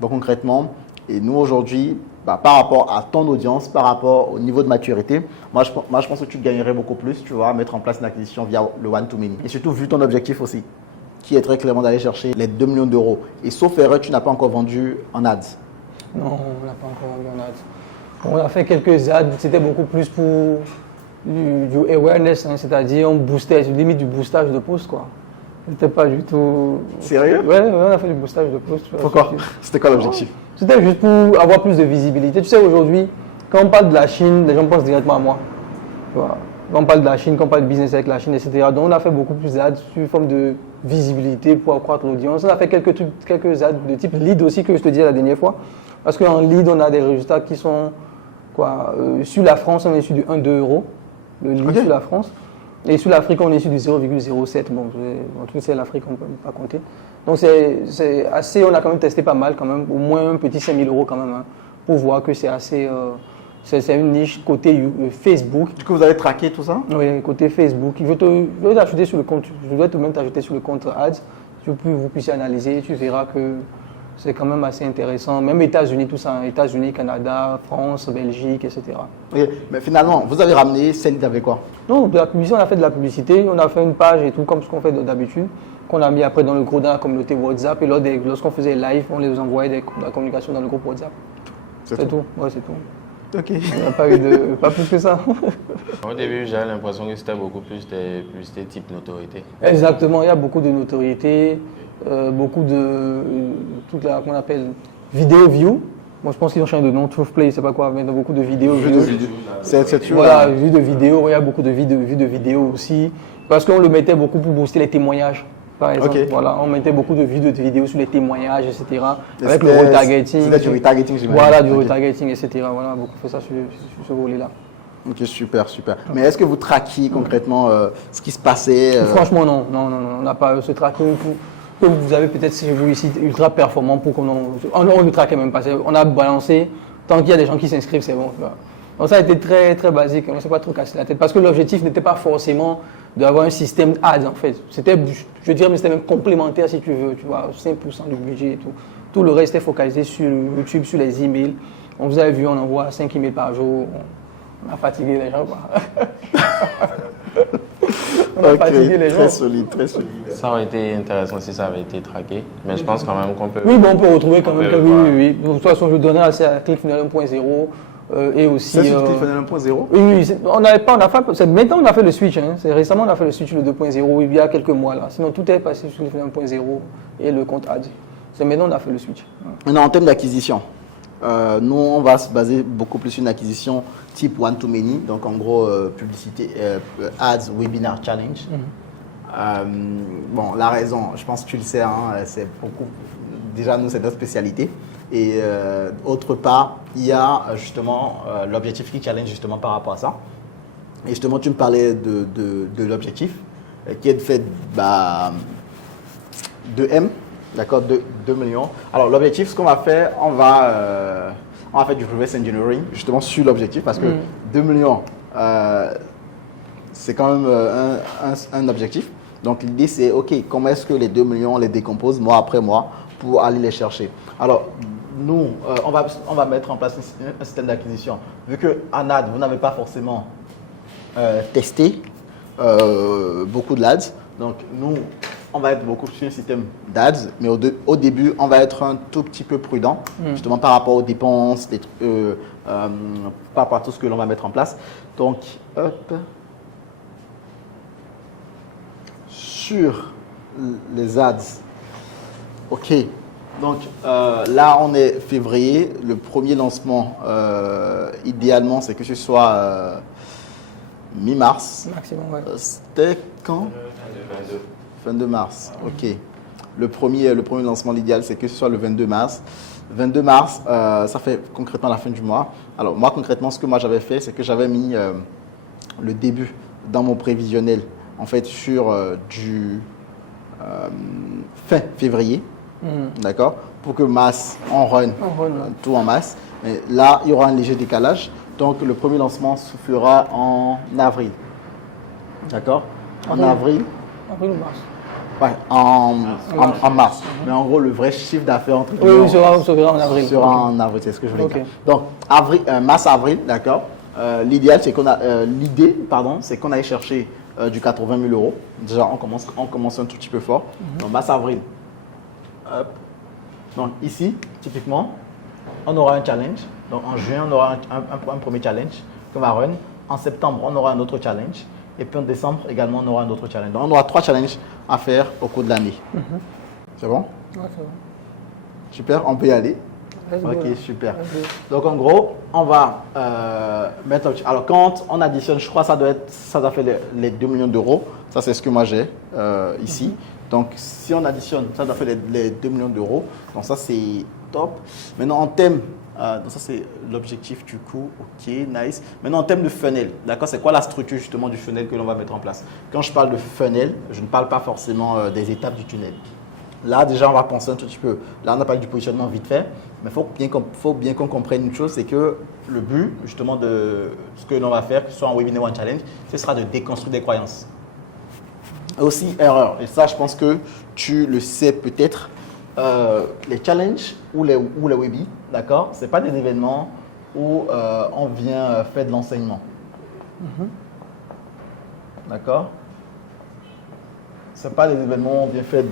concrètement. Et nous, aujourd'hui, par rapport à ton audience, par rapport au niveau de maturité, moi, je pense que tu gagnerais beaucoup plus, tu vois, à mettre en place une acquisition via le one-to-many. Et surtout, vu ton objectif aussi, qui est très clairement d'aller chercher les 2 millions d'euros. Et sauf erreur, tu n'as pas encore vendu en ads. Non, on n'a pas encore vendu en ads. On a fait quelques ads, c'était beaucoup plus pour du awareness, hein, c'est-à-dire on boostait, limite du boostage de post, quoi. C'était pas du tout... Sérieux? Ouais, on a fait du boostage de post. Pourquoi? C'était quoi l'objectif? C'était juste pour avoir plus de visibilité. Tu sais, aujourd'hui, quand on parle de la Chine, les gens pensent directement à moi. Tu vois. Quand on parle de la Chine, quand on parle de business avec la Chine, etc. Donc on a fait beaucoup plus d'ads sur une forme de visibilité pour accroître l'audience. On a fait quelques ads de type lead aussi que je te disais la dernière fois. Parce qu'en lead, on a des résultats qui sont sur la France, on est sur du 1-2 euros. Le lead sur la France. Et sur l'Afrique, on est sur du 0,07. Bon, en tout cas, c'est l'Afrique, on ne peut pas compter. Donc c'est assez, on a quand même testé pas mal quand même, au moins un petit 5 000 euros quand même, hein, pour voir que c'est assez... C'est une niche côté Facebook. Du coup, vous avez traqué tout ça? Oui, côté Facebook. Je vais t'ajouter sur le compte, je dois même t'ajouter sur le compte Ads. Vous puissiez analyser, tu verras que c'est quand même assez intéressant. Même États-Unis, tout ça, États-Unis, Canada, France, Belgique, etc. Oui, mais finalement, vous avez ramené celle avec quoi? Non, de la publicité, on a fait de la publicité, on a fait une page et tout, comme ce qu'on fait d'habitude, qu'on a mis après dans le groupe, dans la communauté WhatsApp. Et lorsqu'on faisait live, on les envoyait de la communication dans le groupe WhatsApp. C'est tout. Ouais, c'est tout. Ok. Il n'y a pas eu pas plus que ça. Au début, j'avais l'impression que c'était beaucoup plus des publicités type notoriété. Exactement, il y a beaucoup de notoriété, beaucoup de toute la qu'on appelle vidéo view. Moi, je pense qu'ils ont changé de nom, Truth Play, c'est pas quoi, mais il y a beaucoup de vidéos view. Voilà, vues de vidéos, il y a beaucoup de vues de vidéos aussi, parce qu'on le mettait beaucoup pour booster les témoignages. Par exemple, voilà, on mettait beaucoup de vues de vidéos sur les témoignages, etc. Avec le retargeting. C'était du retargeting, j'imagine. Voilà, du retargeting, etc. Voilà, beaucoup fait ça sur ce volet-là. Ok, super. Mais est-ce que vous traquiez concrètement ce qui se passait Franchement, non. On n'a pas ce tracking que vous avez peut-être chez vous ici, ultra performant pour qu'on on ne traquait même pas. On a balancé, tant qu'il y a des gens qui s'inscrivent, c'est bon. Donc ça a été très, très basique, on ne s'est pas trop cassé la tête. Parce que l'objectif n'était pas forcément d'avoir un système ads en fait. C'était, je dirais, mais c'était même complémentaire si tu veux, tu vois, 5% du budget et tout. Tout le reste est focalisé sur YouTube, sur les emails. On vous avez vu, on envoie 5 emails par jour. On a fatigué les gens, quoi. On a fatigué les gens. Très solide. Ça aurait été intéressant si ça avait été traqué, mais je pense quand même qu'on peut... Oui, bon, on peut retrouver quand même. Oui. De toute façon, je donnerai assez à ClickFunnels 1.0 et aussi... C'est sur ClickFunnels 1.0? Oui, maintenant on a fait le switch. Hein. Récemment, on a fait le switch le 2.0, il y a quelques mois là. Sinon, tout est passé sur ClickFunnels 1.0 et le compte Ads. C'est maintenant on a fait le switch. Maintenant, en termes d'acquisition, nous, on va se baser beaucoup plus sur une acquisition type one-to-many, donc en gros, publicité, ads, webinar challenge. Bon, la raison, je pense que tu le sais, hein, c'est beaucoup. Déjà, nous, c'est notre spécialité. Et autre part, il y a justement l'objectif qui challenge justement par rapport à ça. Et justement, tu me parlais de l'objectif qui est de fait de M. D'accord, 2 millions. Alors l'objectif, ce qu'on va faire, on va faire du reverse engineering justement sur l'objectif parce que 2 millions, c'est quand même un objectif. Donc l'idée c'est, ok, comment est-ce que les 2 millions on les décompose mois après mois pour aller les chercher. Alors nous, on va mettre en place un système d'acquisition. Vu que en ad, vous n'avez pas forcément testé beaucoup de ads, donc nous, on va être beaucoup sur un système d'ads, mais au début, on va être un tout petit peu prudent, justement par rapport aux dépenses, par rapport à tout ce que l'on va mettre en place. Donc, hop, sur les ads, ok. Donc là, on est février. Le premier lancement, idéalement, c'est que ce soit mi-mars. Maximum, ouais. C'était quand? Fin de mars, ok. Le premier lancement, l'idéal, c'est que ce soit le 22 mars. 22 mars, ça fait concrètement la fin du mois. Alors moi, concrètement, ce que moi j'avais fait, c'est que j'avais mis le début dans mon prévisionnel, en fait, sur du fin février. D'accord? Pour que masse, on run, tout en masse. Mais là, il y aura un léger décalage. Donc, le premier lancement se fera en avril. D'accord? En avril. Avril ou mars? Ouais, en mars. Mais en gros, le vrai chiffre d'affaires entre Oui, sera en avril. sera en avril, c'est ce que je voulais Ok. dire. Donc, mars-avril, d'accord? L'idéal, c'est l'idée, c'est qu'on aille chercher du 80 000 euros. Déjà, on commence un tout petit peu fort. Donc, mars-avril. Hop. Donc ici, typiquement, on aura un challenge. Donc en juin, on aura un premier challenge qu'on va run. En septembre, on aura un autre challenge. Et puis en décembre, également, on aura un autre challenge. Donc on aura 3 challenges à faire au cours de l'année. C'est bon? Ouais, c'est bon. Super, on peut y aller. Let's go, Ok, là. super. Let's go. Donc en gros, on va mettre. Alors quand on additionne, je crois que ça doit faire les 2 millions d'euros. Ça, c'est ce que moi j'ai ici. Donc si on additionne, ça doit faire les 2 millions d'euros. Donc ça, c'est top. Maintenant, en thème, donc ça, c'est l'objectif du coup. Ok, nice. Maintenant, en thème de funnel, d'accord, c'est quoi la structure justement du funnel que l'on va mettre en place? Quand je parle de funnel, je ne parle pas forcément des étapes du tunnel. Là, déjà, on va penser un tout petit peu. Là, on a parlé du positionnement vite fait, mais il faut bien qu'on comprenne une chose, c'est que le but, justement, de ce que l'on va faire, que ce soit en webinaire ou en challenge, ce sera de déconstruire des croyances. Aussi, erreur. Et ça, je pense que tu le sais peut-être. Les challenges ou les webis, d'accord, ce n'est pas des événements où on vient faire de l'enseignement. D'accord? Ce n'est pas des événements où on vient faire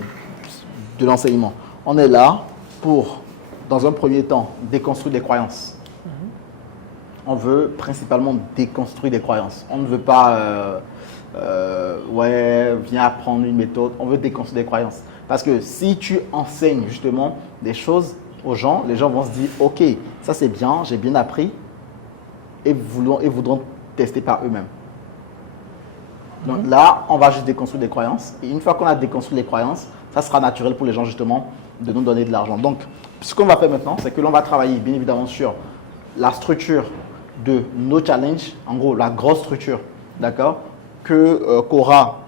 de l'enseignement. On est là pour, dans un premier temps, déconstruire des croyances. On veut principalement déconstruire des croyances. On ne veut pas, viens apprendre une méthode. On veut déconstruire des croyances. Parce que si tu enseignes justement des choses aux gens, les gens vont se dire, ok, ça c'est bien, j'ai bien appris, et voudront tester par eux-mêmes. Donc là, on va juste déconstruire des croyances. Et une fois qu'on a déconstruit les croyances, ça sera naturel pour les gens justement de nous donner de l'argent. Donc, ce qu'on va faire maintenant, c'est que l'on va travailler bien évidemment sur la structure de nos challenges, en gros la grosse structure, d'accord, qu'auront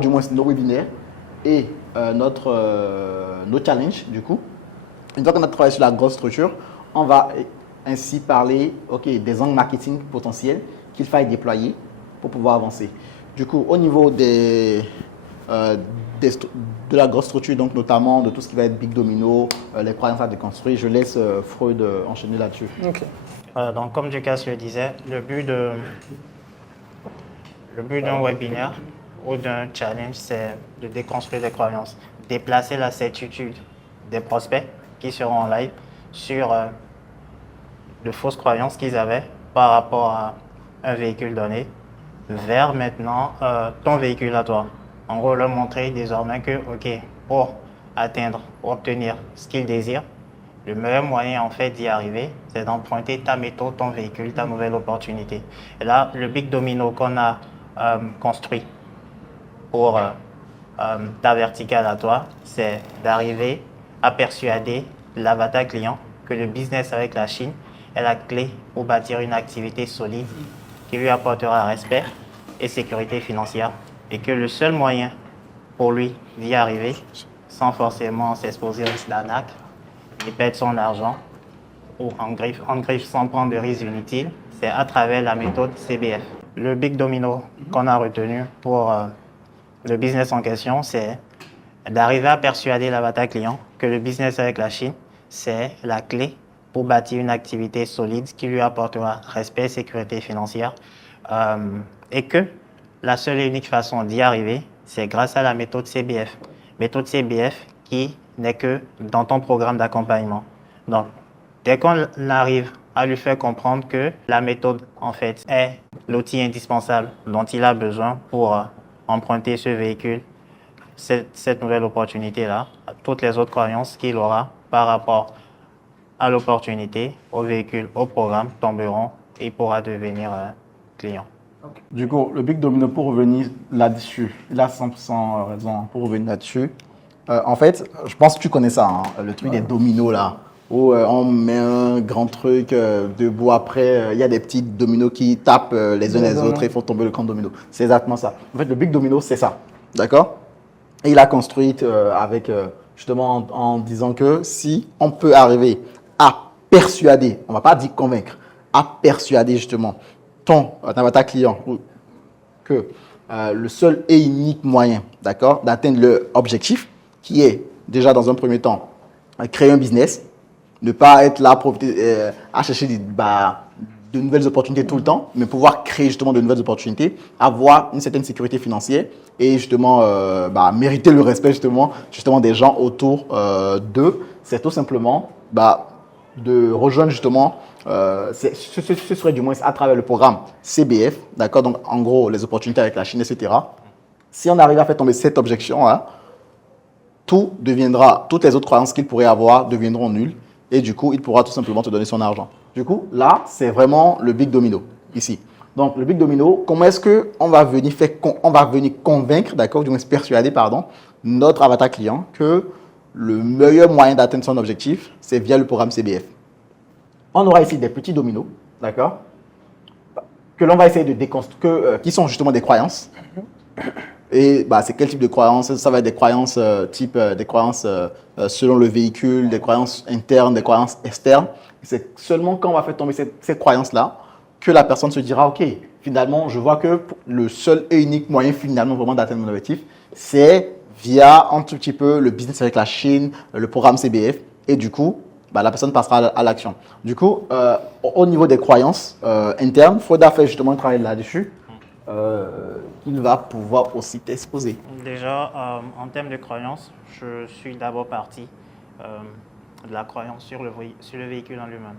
du moins nos webinaires et nos challenges du coup. Une fois qu'on a travaillé sur la grosse structure, on va ainsi parler des angles marketing potentiels qu'il faille déployer pour pouvoir avancer. Du coup, au niveau de la grosse structure, donc notamment de tout ce qui va être Big Domino, les croyances à déconstruire, je laisse Freud enchaîner là-dessus. Ok. Donc, comme Ducasse le disait, le but d'un webinaire ou d'un challenge, c'est de déconstruire des croyances, déplacer la certitude des prospects qui seront en live sur de fausses croyances qu'ils avaient par rapport à un véhicule donné vers maintenant ton véhicule à toi. En gros, leur montrer désormais que, ok, pour atteindre, pour obtenir ce qu'ils désirent, le meilleur moyen en fait d'y arriver, c'est d'emprunter ta méthode, ton véhicule, ta nouvelle opportunité. Et là, le big domino qu'on a construit pour ta verticale à toi, c'est d'arriver à persuader l'avatar client que le business avec la Chine est la clé pour bâtir une activité solide qui lui apportera respect et sécurité financière et que le seul moyen pour lui d'y arriver, sans forcément s'exposer au risque d'arnaque, et perdre son argent ou en griffe sans prendre de risques inutiles, c'est à travers la méthode CBF. Le big domino qu'on a retenu pour le business en question, c'est d'arriver à persuader l'avatar client que le business avec la Chine, c'est la clé pour bâtir une activité solide qui lui apportera respect et sécurité financière. Et que la seule et unique façon d'y arriver, c'est grâce à la méthode CBF. Méthode CBF qui n'est que dans ton programme d'accompagnement. Donc, dès qu'on arrive à lui faire comprendre que la méthode, en fait, est l'outil indispensable dont il a besoin pour emprunter ce véhicule, cette nouvelle opportunité-là, toutes les autres croyances qu'il aura par rapport à l'opportunité, au véhicule, au programme tomberont et il pourra devenir client. Du coup, le Big Domino, pour revenir là-dessus, il a 100% raison pour revenir là-dessus. En fait, je pense que tu connais ça, hein, le truc des dominos là, où on met un grand truc debout après, il y a des petits dominos qui tapent les uns les autres et font tomber le grand domino. C'est exactement ça. En fait, le Big Domino, c'est ça. D'accord? Et il a construit avec, justement, en disant que si on peut arriver à persuader, on ne va pas dire convaincre, à persuader justement ton avatar client que le seul et unique moyen, d'accord, d'atteindre leur objectif, qui est déjà dans un premier temps créer un business, ne pas être là à chercher de nouvelles opportunités tout le temps, mais pouvoir créer justement de nouvelles opportunités, avoir une certaine sécurité financière et justement mériter le respect justement des gens autour d'eux. C'est tout simplement de rejoindre justement, ce serait du moins à travers le programme CBF, d'accord, donc en gros les opportunités avec la Chine, etc. Si on arrive à faire tomber cette objection, hein, toutes les autres croyances qu'il pourrait avoir deviendront nulles et du coup, il pourra tout simplement te donner son argent. Du coup, là, c'est vraiment le Big Domino, ici. Donc, le Big Domino, comment est-ce qu'on va venir convaincre, d'accord, du moins persuader, pardon, notre avatar client que le meilleur moyen d'atteindre son objectif, c'est via le programme CBF. On aura ici des petits dominos, d'accord, que l'on va essayer de déconstruire, qui sont justement des croyances. Et c'est quel type de croyances? Ça va être des croyances des croyances selon le véhicule, des croyances internes, des croyances externes. C'est seulement quand on va faire tomber cette croyance-là que la personne se dira, OK, finalement, je vois que le seul et unique moyen finalement vraiment d'atteindre mon objectif, c'est via un tout petit peu le business avec la Chine, le programme CBF. Et du coup, la personne passera à l'action. Du coup, au niveau des croyances internes, il faudra faire justement un travail là-dessus. Il va pouvoir aussi t'exposer. Déjà, en termes de croyances, je suis d'abord parti de la croyance sur le véhicule en lui-même.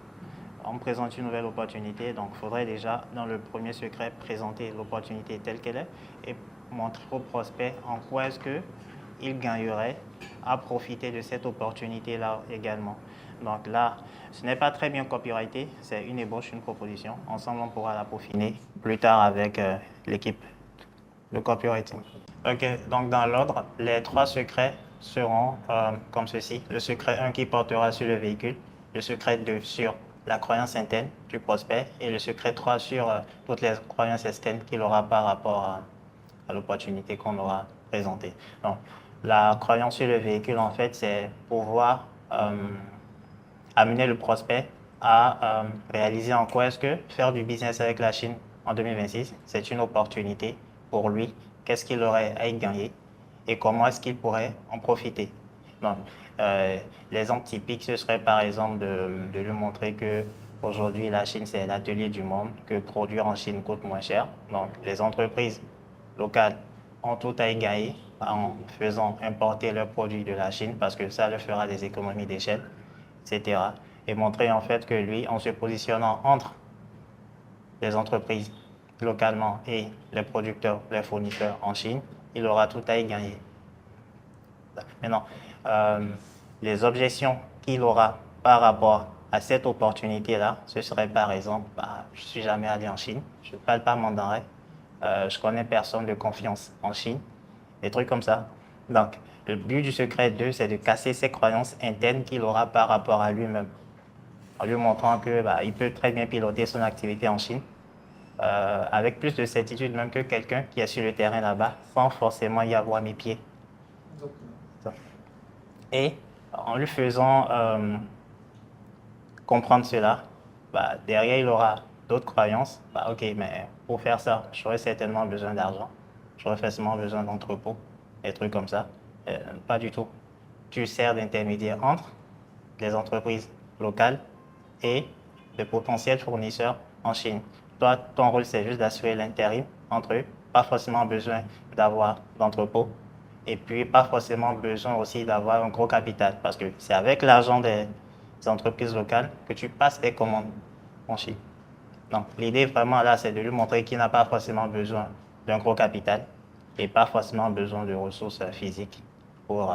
On me présente une nouvelle opportunité, donc il faudrait déjà, dans le premier secret, présenter l'opportunité telle qu'elle est et montrer au prospect en quoi est-ce qu'il gagnerait à profiter de cette opportunité-là également. Donc là, ce n'est pas très bien copyrighté, c'est une ébauche, une proposition. Ensemble, on pourra la peaufiner plus tard avec l'équipe de copywriting. Ok, donc dans l'ordre, les 3 secrets seront comme ceci. Le secret 1 qui portera sur le véhicule, le secret 2 sur la croyance interne du prospect et le secret 3 sur toutes les croyances externes qu'il aura par rapport à l'opportunité qu'on aura présentée. Donc, la croyance sur le véhicule, en fait, c'est pouvoir amener le prospect à réaliser en quoi est-ce que faire du business avec la Chine en 2026, c'est une opportunité pour lui. Qu'est-ce qu'il aurait à y gagner et comment est-ce qu'il pourrait en profiter. Donc, l'exemple typique, ce serait par exemple de lui montrer que aujourd'hui la Chine, c'est l'atelier du monde, que produire en Chine coûte moins cher. Donc, les entreprises locales ont tout à y gagner en faisant importer leurs produits de la Chine parce que ça leur fera des économies d'échelle, etc. Et montrer en fait que lui, en se positionnant entre les entreprises localement et les producteurs, les fournisseurs en Chine, il aura tout à y gagner. Maintenant, les objections qu'il aura par rapport à cette opportunité-là, ce serait par exemple, je ne suis jamais allé en Chine, je ne parle pas mandarin, je connais personne de confiance en Chine, des trucs comme ça. Donc, le but du secret 2, c'est de casser ses croyances internes qu'il aura par rapport à lui-même, en lui montrant que il peut très bien piloter son activité en Chine, avec plus de certitude même que quelqu'un qui est sur le terrain là-bas, sans forcément y avoir mes pieds. Et en lui faisant comprendre cela, derrière il aura d'autres croyances. Ok, mais pour faire ça, j'aurais certainement besoin d'argent, j'aurais forcément besoin d'entrepôt, des trucs comme ça. Pas du tout. Tu sers d'intermédiaire entre les entreprises locales et de potentiels fournisseurs en Chine. Toi, ton rôle, c'est juste d'assurer l'intérim entre eux, pas forcément besoin d'avoir d'entrepôt et puis pas forcément besoin aussi d'avoir un gros capital parce que c'est avec l'argent des entreprises locales que tu passes tes commandes en Chine. Donc, l'idée vraiment là, c'est de lui montrer qu'il n'a pas forcément besoin d'un gros capital et pas forcément besoin de ressources physiques pour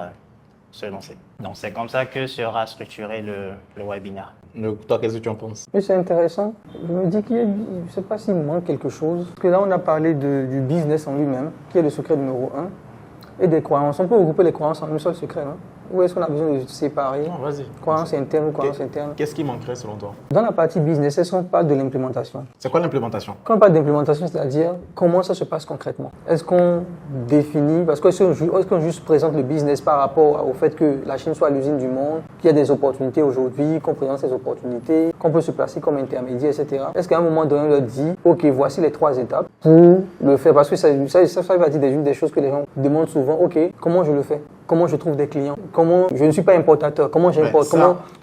se lancer. Donc, c'est comme ça que sera structuré le webinaire. Donc, toi, qu'est-ce que tu en penses? Oui, c'est intéressant. Je me dis je ne sais pas s'il manque quelque chose. Parce que là, on a parlé du business en lui-même, qui est le secret numéro 1, et des croyances. On peut regrouper les croyances en un seul secret, non? Ou est-ce qu'on a besoin de séparer Non, vas-y. croyances internes ou croyances internes? Qu'est-ce qui manquerait selon toi? Dans la partie business, est-ce qu'on parle de l'implémentation? C'est quoi l'implémentation? Quand on parle d'implémentation, c'est-à-dire comment ça se passe concrètement? Est-ce qu'on définit, parce est-ce qu'on juste présente le business par rapport au fait que la Chine soit l'usine du monde, qu'il y a des opportunités aujourd'hui, qu'on présente ces opportunités, qu'on peut se placer comme intermédiaire, etc. Est-ce qu'à un moment donné, on leur dit, OK, voici les 3 étapes pour le faire? Parce que ça va dire une des choses que les gens demandent souvent, OK, comment je le fais? Comment je trouve des clients? Comment je ne suis pas importateur? Comment j'importe?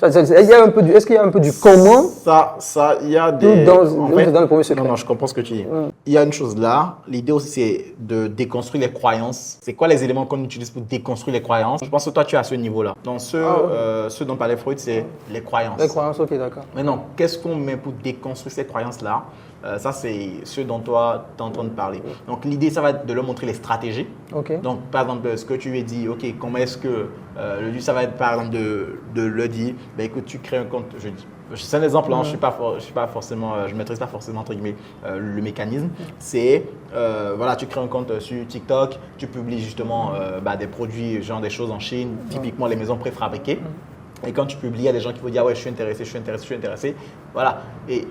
Est-ce qu'il y a un peu du comment? Ça, il y a des. Dans le premier secret. Non, je comprends ce que tu dis. Il y a une chose là. L'idée aussi, c'est de déconstruire les croyances. C'est quoi les éléments qu'on utilise pour déconstruire les croyances? Je pense que toi, tu es à ce niveau-là. Dans ce dont parlait Freud, c'est les croyances. Les croyances, ok, d'accord. Maintenant, qu'est-ce qu'on met pour déconstruire ces croyances-là? Ça, c'est ce dont toi, tu es en train de parler. Donc, l'idée, ça va être de leur montrer les stratégies. Ok. Donc, par exemple, ce que tu lui as dit, OK, comment est-ce que le but, ça va être, par exemple, de le dire, ben, écoute, tu crées un compte, c'est un exemple, hein, je ne maîtrise pas forcément, entre guillemets, le mécanisme. C'est, voilà, tu crées un compte sur TikTok, tu publies justement des produits, genre des choses en Chine, typiquement les maisons préfabriquées. Et quand tu publies, il y a des gens qui vont dire, ouais, je suis intéressé. Voilà. Et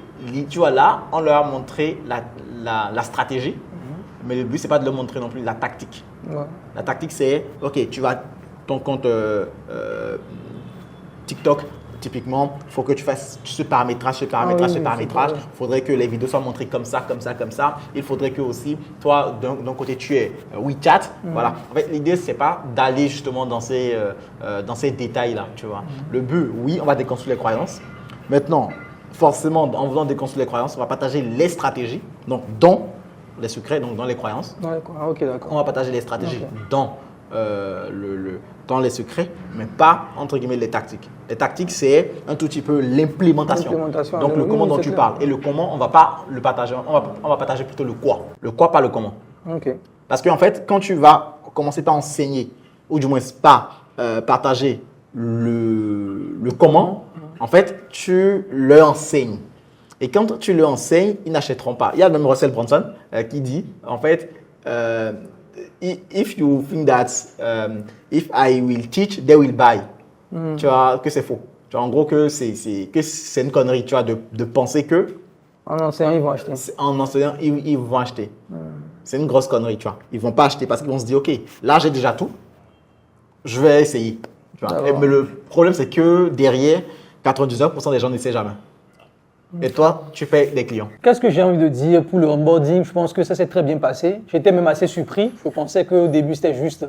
tu vois, là, on leur a montré la stratégie, mais le but, ce n'est pas de leur montrer non plus la tactique. Ouais. La tactique, c'est, OK, tu vas ton compte TikTok, typiquement, il faut que tu fasses ce paramétrage. Il faudrait que les vidéos soient montrées comme ça. Il faudrait que aussi, toi, d'un côté, tu es WeChat. Voilà. En fait, l'idée, ce n'est pas d'aller justement dans ces détails-là, tu vois. Le but, oui, on va déconstruire les croyances. Maintenant, forcément, en voulant déconstruire les croyances, on va partager les stratégies, donc dans les secrets, donc dans les croyances. Ok, d'accord. On va partager les stratégies dans dans les secrets, mais pas, entre guillemets, les tactiques. Les tactiques, c'est un tout petit peu l'implémentation. Donc, le comment dont tu parles. Et le comment, on ne va pas le partager, on va partager plutôt le quoi. Le quoi, pas le comment. Ok. Parce qu'en fait, quand tu vas commencer par enseigner, ou du moins par partager le comment, en fait, tu leur enseignes. Et quand tu leur enseignes, ils n'achèteront pas. Il y a même Russell Brunson qui dit, en fait, if you think that if I will teach, they will buy. Tu vois que c'est faux. Tu vois, en gros que c'est une connerie, tu vois, de penser que en enseignant, ils vont acheter. En enseignant, ils vont acheter. C'est une grosse connerie, tu vois. Ils vont pas acheter parce qu'ils vont se dire, OK, là j'ai déjà tout, je vais essayer. Tu vois. Mais le problème, c'est que derrière, 99% des gens n'essaient jamais. Et toi, tu fais des clients. Qu'est-ce que j'ai envie de dire pour le onboarding? Je pense que ça s'est très bien passé. J'étais même assez surpris. Je pensais qu'au début, c'était juste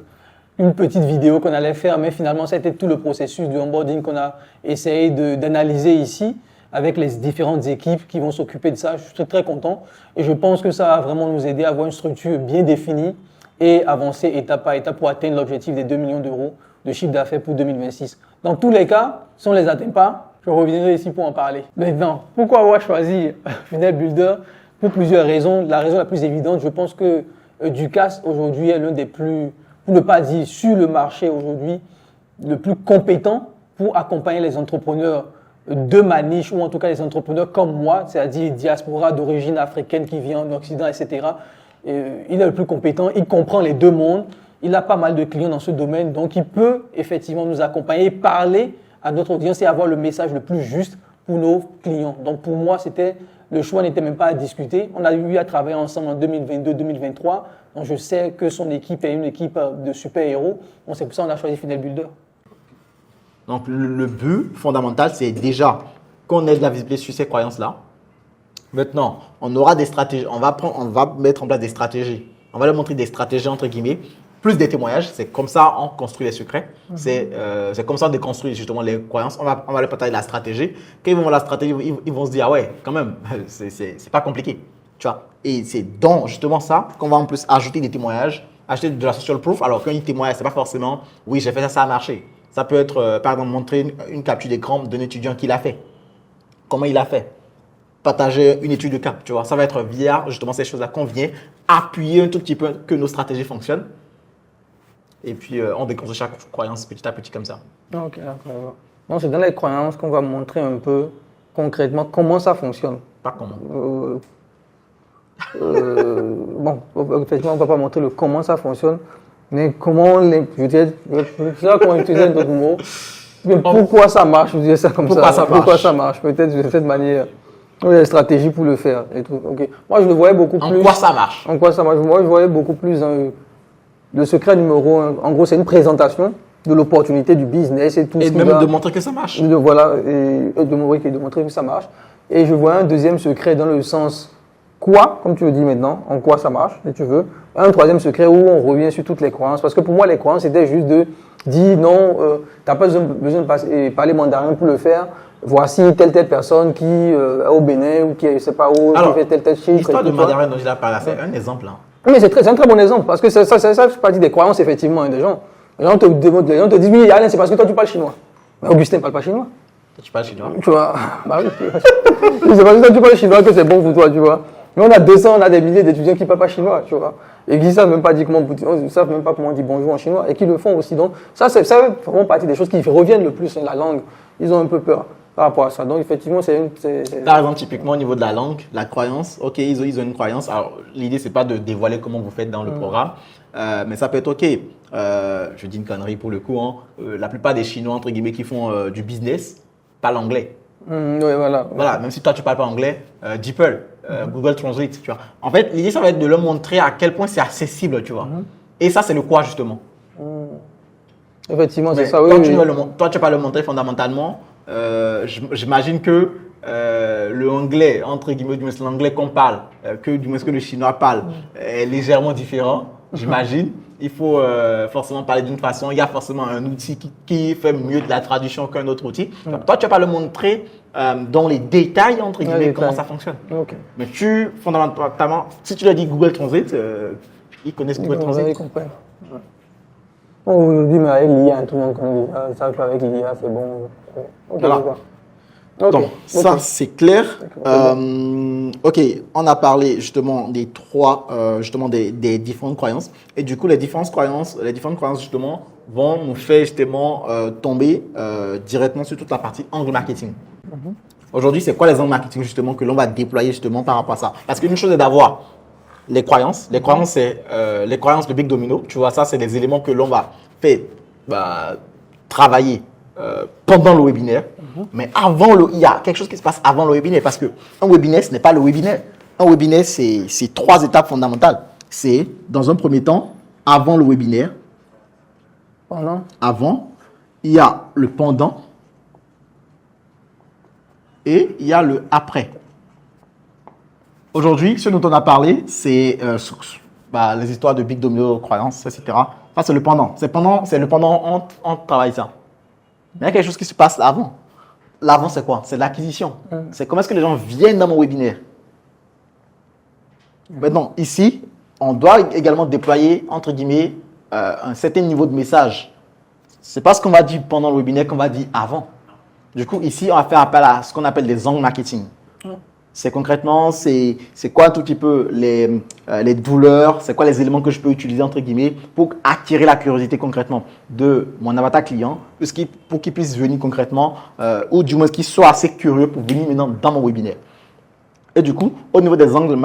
une petite vidéo qu'on allait faire, mais finalement, ça a été tout le processus du onboarding qu'on a essayé d'analyser ici avec les différentes équipes qui vont s'occuper de ça. Je suis très, très content et je pense que ça va vraiment nous aider à avoir une structure bien définie et avancer étape par étape pour atteindre l'objectif des 2 millions d'euros de chiffre d'affaires pour 2026. Dans tous les cas, si on ne les atteint pas, je reviendrai ici pour en parler. Maintenant, pourquoi avoir choisi Funnel Builder? Pour plusieurs raisons. La raison la plus évidente, je pense que Ducasse aujourd'hui est l'un des plus, pour ne pas dire sur le marché aujourd'hui, le plus compétent pour accompagner les entrepreneurs de ma niche, ou en tout cas les entrepreneurs comme moi, c'est-à-dire diaspora d'origine africaine qui vient en Occident, etc. Il est le plus compétent, il comprend les deux mondes, il a pas mal de clients dans ce domaine, donc il peut effectivement nous accompagner, parler à notre audience et avoir le message le plus juste pour nos clients. Donc pour moi, le choix n'était même pas à discuter. On a eu à travailler ensemble en 2022-2023. Donc je sais que son équipe est une équipe de super-héros. Donc c'est pour ça qu'on a choisi Funnel Builder. Donc le but fondamental, c'est déjà qu'on ait de la visibilité sur ces croyances-là. Maintenant, on aura des stratégies. On va mettre en place des stratégies. On va leur montrer des stratégies, entre guillemets, plus des témoignages. C'est comme ça on construit les secrets. C'est comme ça on déconstruit justement les croyances. On va leur partager la stratégie. Quand ils vont voir la stratégie, ils vont se dire, ah ouais, quand même, c'est pas compliqué. Tu vois? Et c'est dans justement ça qu'on va en plus ajouter des témoignages, ajouter de la social proof. Alors quand ils témoignent, c'est pas forcément, oui, j'ai fait ça, ça a marché. Ça peut être, par exemple, montrer une capture d'écran d'un étudiant qui l'a fait. Comment il a fait? Partager une étude de cas, tu vois. Ça va être via justement ces choses-là qu'on vient appuyer un tout petit peu que nos stratégies fonctionnent. Et puis, on déconstruit chaque croyance petit à petit comme ça. Ok, d'accord. Donc, c'est dans les croyances qu'on va montrer un peu concrètement comment ça fonctionne. Pas comment. Bon, effectivement, on ne va pas montrer le comment ça fonctionne, mais comment, je sais pas comment utiliser un autre mot, mais pourquoi ça marche, je dirais ça comme Pourquoi ça. ça marche. Pourquoi ça marche, peut-être de cette manière. Il y a des stratégies pour le faire. Et tout. Okay. Moi, je le voyais beaucoup plus. En quoi ça marche? En quoi ça marche? Moi, je voyais beaucoup plus le secret numéro 1. En gros, c'est une présentation de l'opportunité du business et tout Et ce qui même va... de montrer que ça marche. Voilà, et de montrer que ça marche. Et je vois un deuxième secret dans le sens quoi, comme tu le dis maintenant, en quoi ça marche, si tu veux. Un troisième secret où on revient sur toutes les croyances. Parce que pour moi, les croyances, c'était juste de dire non, tu n'as pas besoin de parler mandarin pour le faire. Voici telle personne qui est au Bénin ou qui est, je sais pas où, Alors, qui fait tel chiffre. l'histoire de mandarin dont je l'ai parlé, c'est un exemple. Hein. Mais c'est un très bon exemple. Parce que ça fait partie des croyances, effectivement, des gens. Les gens te disent, oui, Alain, c'est parce que toi, tu parles chinois. Mais Augustin ne parle pas chinois. Toi, tu parles chinois. Tu vois, bah oui. C'est parce que toi, tu parles chinois que c'est bon pour toi, tu vois. Mais on a 200, on a des milliers d'étudiants qui ne parlent pas chinois, tu vois. Et qui ne savent même pas dire savent même pas comment on dit bonjour en chinois et qui le font aussi. Donc, ça fait vraiment partie des choses qui reviennent le plus, hein, la langue. Ils ont un peu peur par rapport à ça. Donc, effectivement, Par exemple, typiquement au niveau de la langue, la croyance, ok, ils ont une croyance. Alors, l'idée, c'est pas de dévoiler comment vous faites dans le programme, mais ça peut être ok. Je dis une connerie pour le coup. Hein, la plupart des Chinois, entre guillemets, qui font du business, parlent anglais. Oui, voilà. Voilà, même si toi, tu parles pas anglais, DeepL, Google Translate, tu vois. En fait, l'idée, ça va être de leur montrer à quel point c'est accessible, tu vois. Et ça, c'est le quoi, justement. Effectivement, c'est Mais ça. toi, Oui, tu oui. toi, tu vas pas le montrer fondamentalement. J'imagine que le anglais, entre guillemets, du moins l'anglais qu'on parle, que du moins que le chinois parle, est légèrement différent, j'imagine. Il faut forcément parler d'une façon. Il y a forcément un outil qui fait mieux de la traduction qu'un autre outil. Donc, toi, tu vas pas le montrer dans les détails, entre guillemets, comment ça fonctionne. Ok. Mais fondamentalement, si tu leur dis Google Translate, ils connaissent Google Ils Translate. comprennent. Ouais. Bon, aujourd'hui, mais avec l'IA, tout le monde connaît l'IA. Ils savent qu'avec l'IA, c'est bon. Ok, Voilà. d'accord. Ok, Donc, ça, ok. c'est clair. D'accord. Ok, on a parlé justement des trois, justement des différentes croyances. Et du coup, les différentes croyances justement vont nous faire justement tomber directement sur toute la partie angle marketing. Aujourd'hui, c'est quoi les angles marketing justement que l'on va déployer justement par rapport à ça? Parce qu'une chose est d'avoir les croyances. Les croyances, c'est les croyances de Big Domino. Tu vois, ça, c'est des éléments que l'on va faire travailler pendant le webinaire. Mais il y a quelque chose qui se passe avant le webinaire. Parce qu'un webinaire, ce n'est pas le webinaire. Un webinaire, c'est trois étapes fondamentales. C'est, dans un premier temps, avant le webinaire. Avant, il y a le pendant. Et il y a le après. Aujourd'hui, ce dont on a parlé, c'est les histoires de Big Domino, croyances, etc. Ça, c'est le pendant. C'est le pendant, on travaille ça. Mais il y a quelque chose qui se passe avant. L'avant, c'est quoi? C'est l'acquisition. C'est comment est-ce que les gens viennent dans mon webinaire. Maintenant, ici, on doit également déployer, entre guillemets, un certain niveau de message. Ce n'est pas ce qu'on va dire pendant le webinaire qu'on va dire avant. Du coup, ici, on va faire appel à ce qu'on appelle des angles marketing. C'est concrètement, c'est quoi un tout petit peu les douleurs, c'est quoi les éléments que je peux utiliser, entre guillemets, pour attirer la curiosité concrètement de mon avatar client, pour qu'il puisse venir concrètement, ou du moins qu'il soit assez curieux pour venir maintenant dans mon webinaire. Et du coup, au niveau des angles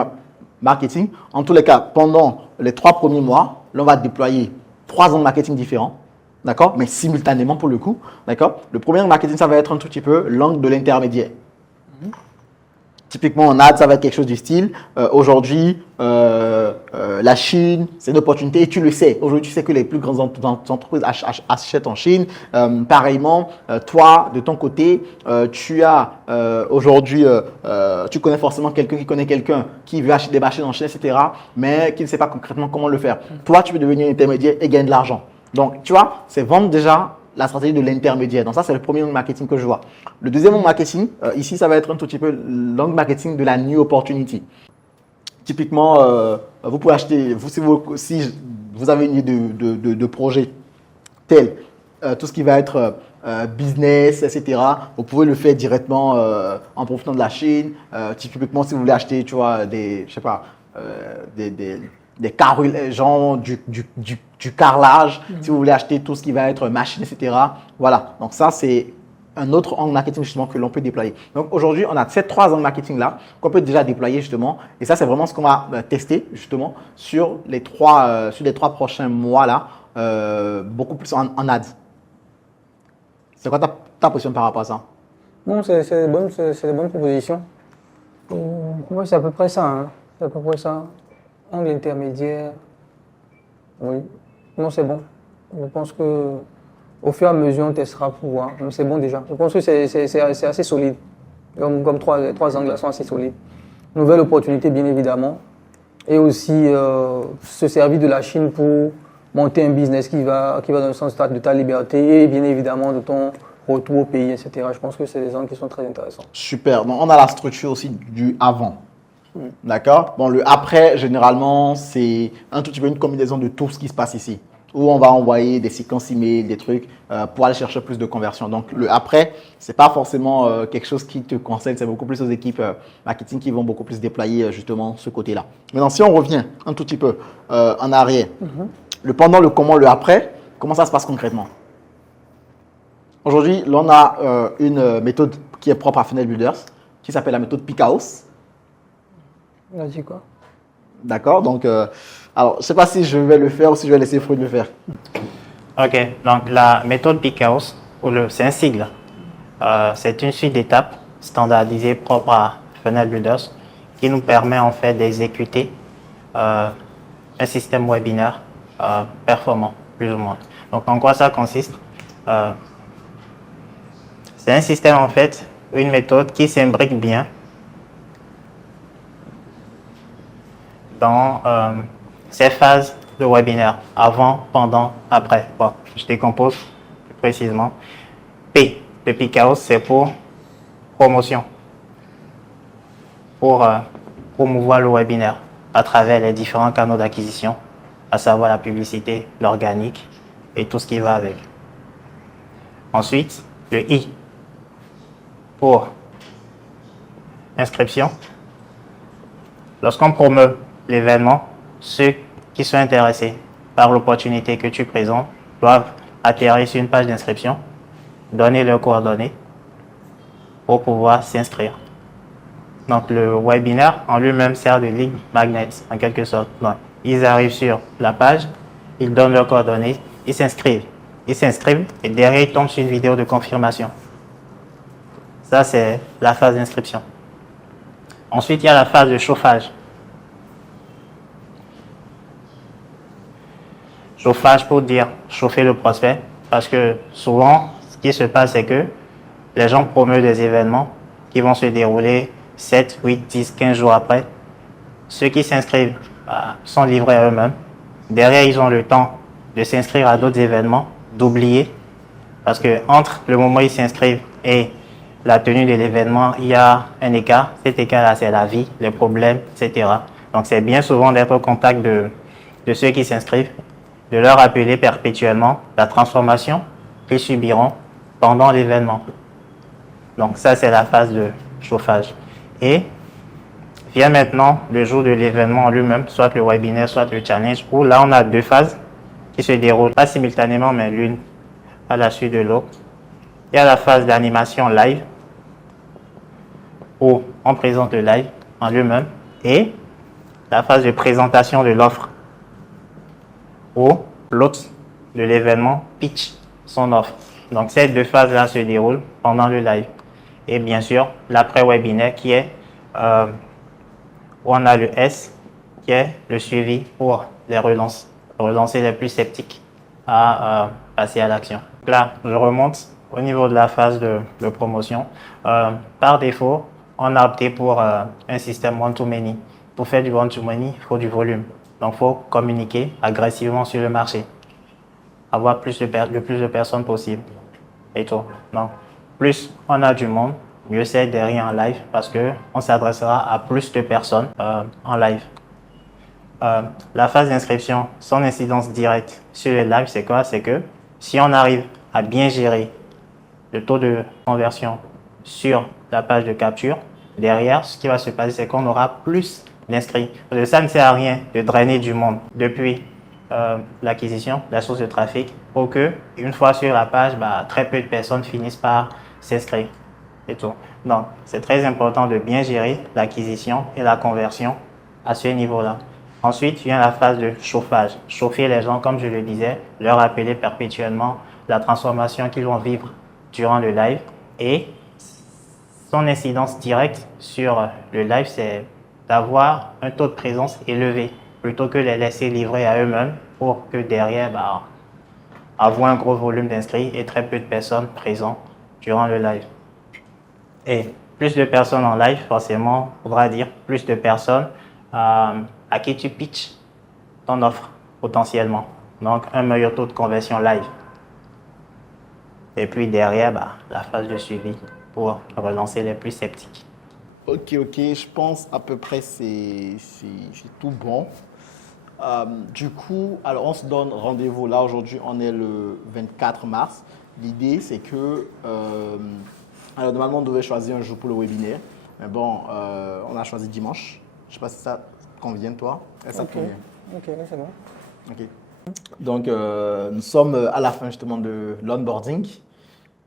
marketing, en tous les cas, pendant les 3 premiers mois, l'on va déployer 3 angles marketing différents. D'accord? Mais simultanément pour le coup. D'accord? Le premier angle marketing, ça va être un tout petit peu l'angle de l'intermédiaire. Typiquement, en ad, ça va être quelque chose du style. Aujourd'hui, la Chine, c'est une opportunité et tu le sais. Aujourd'hui, tu sais que les plus grandes entreprises achètent en Chine. Pareillement, toi, de ton côté, tu as aujourd'hui, tu connais forcément quelqu'un qui connaît quelqu'un qui veut acheter des machines en Chine, etc., mais qui ne sait pas concrètement comment le faire. Toi, tu peux devenir intermédiaire et gagner de l'argent. Donc, tu vois, c'est vendre déjà la stratégie de l'intermédiaire. Donc ça, c'est le premier angle marketing que je vois. Le deuxième angle marketing, ici, ça va être un tout petit peu l'angle marketing de la new opportunity. Typiquement, vous pouvez acheter, si vous avez une idée de projet tel, tout ce qui va être business, etc., vous pouvez le faire directement en profitant de la Chine. Typiquement, si vous voulez acheter, tu vois, des carrelages, genre du carrelage, si vous voulez acheter tout ce qui va être machine, etc. Voilà, donc ça c'est un autre angle marketing justement que l'on peut déployer. Donc aujourd'hui, on a ces 3 angles marketing là qu'on peut déjà déployer justement, et ça c'est vraiment ce qu'on va tester justement sur les 3 prochains mois là, beaucoup plus en ads. C'est quoi ta position par rapport à ça? Non, c'est des bonnes propositions. Ouais, c'est à peu près ça. Hein. C'est à peu près ça. Angle intermédiaire. Oui. Non, c'est bon. Je pense que au fur et à mesure, on testera pour voir. Mais c'est bon déjà. Je pense que c'est assez solide. Comme trois angles sont assez solides. Nouvelle opportunité, bien évidemment. Et aussi se servir de la Chine pour monter un business qui va dans le sens de ta liberté et bien évidemment de ton retour au pays, etc. Je pense que c'est des angles qui sont très intéressants. Super. Donc, on a la structure aussi du avant. D'accord. Bon, le après, généralement, c'est un tout petit peu une combinaison de tout ce qui se passe ici, où on va envoyer des séquences email, des trucs pour aller chercher plus de conversion. Donc, le après, c'est pas forcément quelque chose qui te concerne, c'est beaucoup plus aux équipes marketing qui vont beaucoup plus déployer justement ce côté-là. Maintenant, si on revient un tout petit peu en arrière, le pendant, le comment, le après, comment ça se passe concrètement? Aujourd'hui, l'on a une méthode qui est propre à Funnel Builders, qui s'appelle la méthode Peak House. Vas-y, quoi. D'accord, donc, alors, je ne sais pas si je vais le faire ou si je vais laisser Freud le faire. Ok, donc la méthode Peak House, c'est un sigle. C'est une suite d'étapes standardisées propres à Funnel Builders qui nous permet en fait d'exécuter un système webinaire performant, plus ou moins. Donc, en quoi ça consiste? C'est un système en fait, une méthode qui s'imbrique bien dans ces phases de webinaire, avant, pendant, après. Bon, je décompose plus précisément. P, le Peak House, c'est pour promotion, pour promouvoir le webinaire à travers les différents canaux d'acquisition, à savoir la publicité, l'organique et tout ce qui va avec. Ensuite, le I, pour inscription. Lorsqu'on promeut l'événement, ceux qui sont intéressés par l'opportunité que tu présentes doivent atterrir sur une page d'inscription, donner leurs coordonnées pour pouvoir s'inscrire. Donc le webinaire en lui-même sert de lead magnet en quelque sorte. Donc, ils arrivent sur la page, ils donnent leurs coordonnées, ils s'inscrivent. Ils s'inscrivent et derrière ils tombent sur une vidéo de confirmation. Ça c'est la phase d'inscription. Ensuite il y a la phase de chauffage. Chauffage pour dire chauffer le prospect, parce que souvent, ce qui se passe, c'est que les gens promeuvent des événements qui vont se dérouler 7, 8, 10, 15 jours après. Ceux qui s'inscrivent sont livrés à eux-mêmes. Derrière, ils ont le temps de s'inscrire à d'autres événements, d'oublier, parce que entre le moment où ils s'inscrivent et la tenue de l'événement, il y a un écart. Cet écart-là, c'est la vie, les problèmes, etc. Donc, c'est bien souvent d'être au contact de ceux qui s'inscrivent, de leur rappeler perpétuellement la transformation qu'ils subiront pendant l'événement. Donc ça, c'est la phase de chauffage. Et vient maintenant le jour de l'événement en lui-même, soit le webinaire, soit le challenge, où là, on a 2 phases qui se déroulent, pas simultanément, mais l'une à la suite de l'autre. Il y a la phase d'animation live, où on présente le live en lui-même, et la phase de présentation de l'offre, où l'hôte de l'événement pitch son offre. Donc ces 2 phases-là se déroulent pendant le live. Et bien sûr, l'après-webinaire qui est où on a le S qui est le suivi pour les relances, relancer les plus sceptiques à passer à l'action. Là, je remonte au niveau de la phase de promotion. Par défaut, on a opté pour un système one-to-many. Pour faire du one-to-many, il faut du volume. Donc, il faut communiquer agressivement sur le marché. Avoir le plus de personnes possible. Et tout. Donc, plus on a du monde, mieux c'est derrière en live parce qu'on s'adressera à plus de personnes en live. La phase d'inscription, son incidence directe sur les lives, c'est quoi? C'est que si on arrive à bien gérer le taux de conversion sur la page de capture, derrière, ce qui va se passer, c'est qu'on aura plus d'inscrits. Ça ne sert à rien de drainer du monde depuis l'acquisition, la source de trafic, pour que, une fois sur la page, très peu de personnes finissent par s'inscrire et tout. Donc, c'est très important de bien gérer l'acquisition et la conversion à ce niveau-là. Ensuite, vient la phase de chauffage. Chauffer les gens, comme je le disais, leur rappeler perpétuellement la transformation qu'ils vont vivre durant le live. Et son incidence directe sur le live, c'est d'avoir un taux de présence élevé plutôt que les laisser livrer à eux-mêmes pour que derrière, avoir un gros volume d'inscrits et très peu de personnes présentes durant le live. Et plus de personnes en live, forcément, faudra dire plus de personnes à qui tu pitches ton offre potentiellement. Donc, un meilleur taux de conversion live. Et puis derrière, la phase de suivi pour relancer les plus sceptiques. Ok, je pense à peu près c'est tout bon. Du coup, alors on se donne rendez-vous là. Aujourd'hui, on est le 24 mars. L'idée, c'est que, alors normalement, on devait choisir un jour pour le webinaire. Mais bon, on a choisi dimanche. Je ne sais pas si ça te convient, toi. Ça te convient? Ok, c'est bon. Ok. Donc, nous sommes à la fin justement de l'onboarding.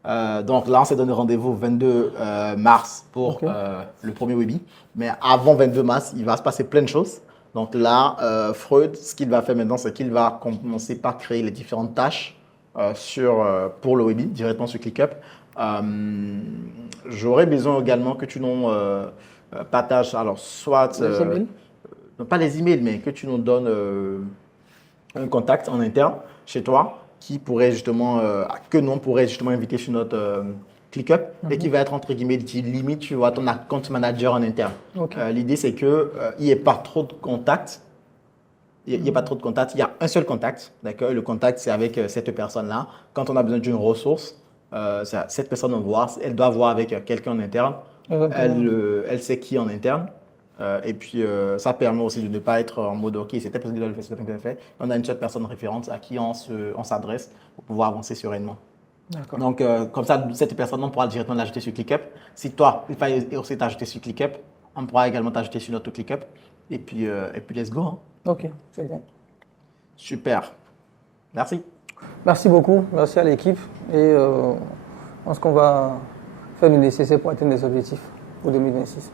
Donc là, on s'est donné rendez-vous 22 mars pour le premier webi. Mais avant 22 mars, il va se passer plein de choses. Donc là, Freud, ce qu'il va faire maintenant, c'est qu'il va commencer par créer les différentes tâches pour le webi, directement sur ClickUp. J'aurais besoin également que tu nous partages, alors soit, non, pas les emails, mais que tu nous donnes un contact en interne chez toi qui pourrait justement, que nous on pourrait justement inviter sur notre ClickUp et qui va être entre guillemets limite, tu vois, ton account manager en interne. L'idée c'est que il n'y ait pas trop de contacts. Il n'y a pas trop de contacts. Il y a un seul contact, d'accord. Le contact c'est avec cette personne-là. Quand on a besoin d'une ressource, cette personne elle doit voir avec quelqu'un en interne. Elle sait qui en interne. Et puis, ça permet aussi de ne pas être en mode OK, c'est telle personne qui doit le faire, c'est telle personne qui doit le faire. On a une seule personne référente à qui on s'adresse pour pouvoir avancer sereinement. Donc, comme ça, cette personne, on pourra directement l'ajouter sur ClickUp. Si toi, il faut aussi t'ajouter sur ClickUp, on pourra également t'ajouter sur notre ClickUp. Et puis, let's go. Hein. Ok, c'est bon. Super. Merci. Merci beaucoup. Merci à l'équipe. Et je pense qu'on va faire le nécessaire pour atteindre les objectifs pour 2026.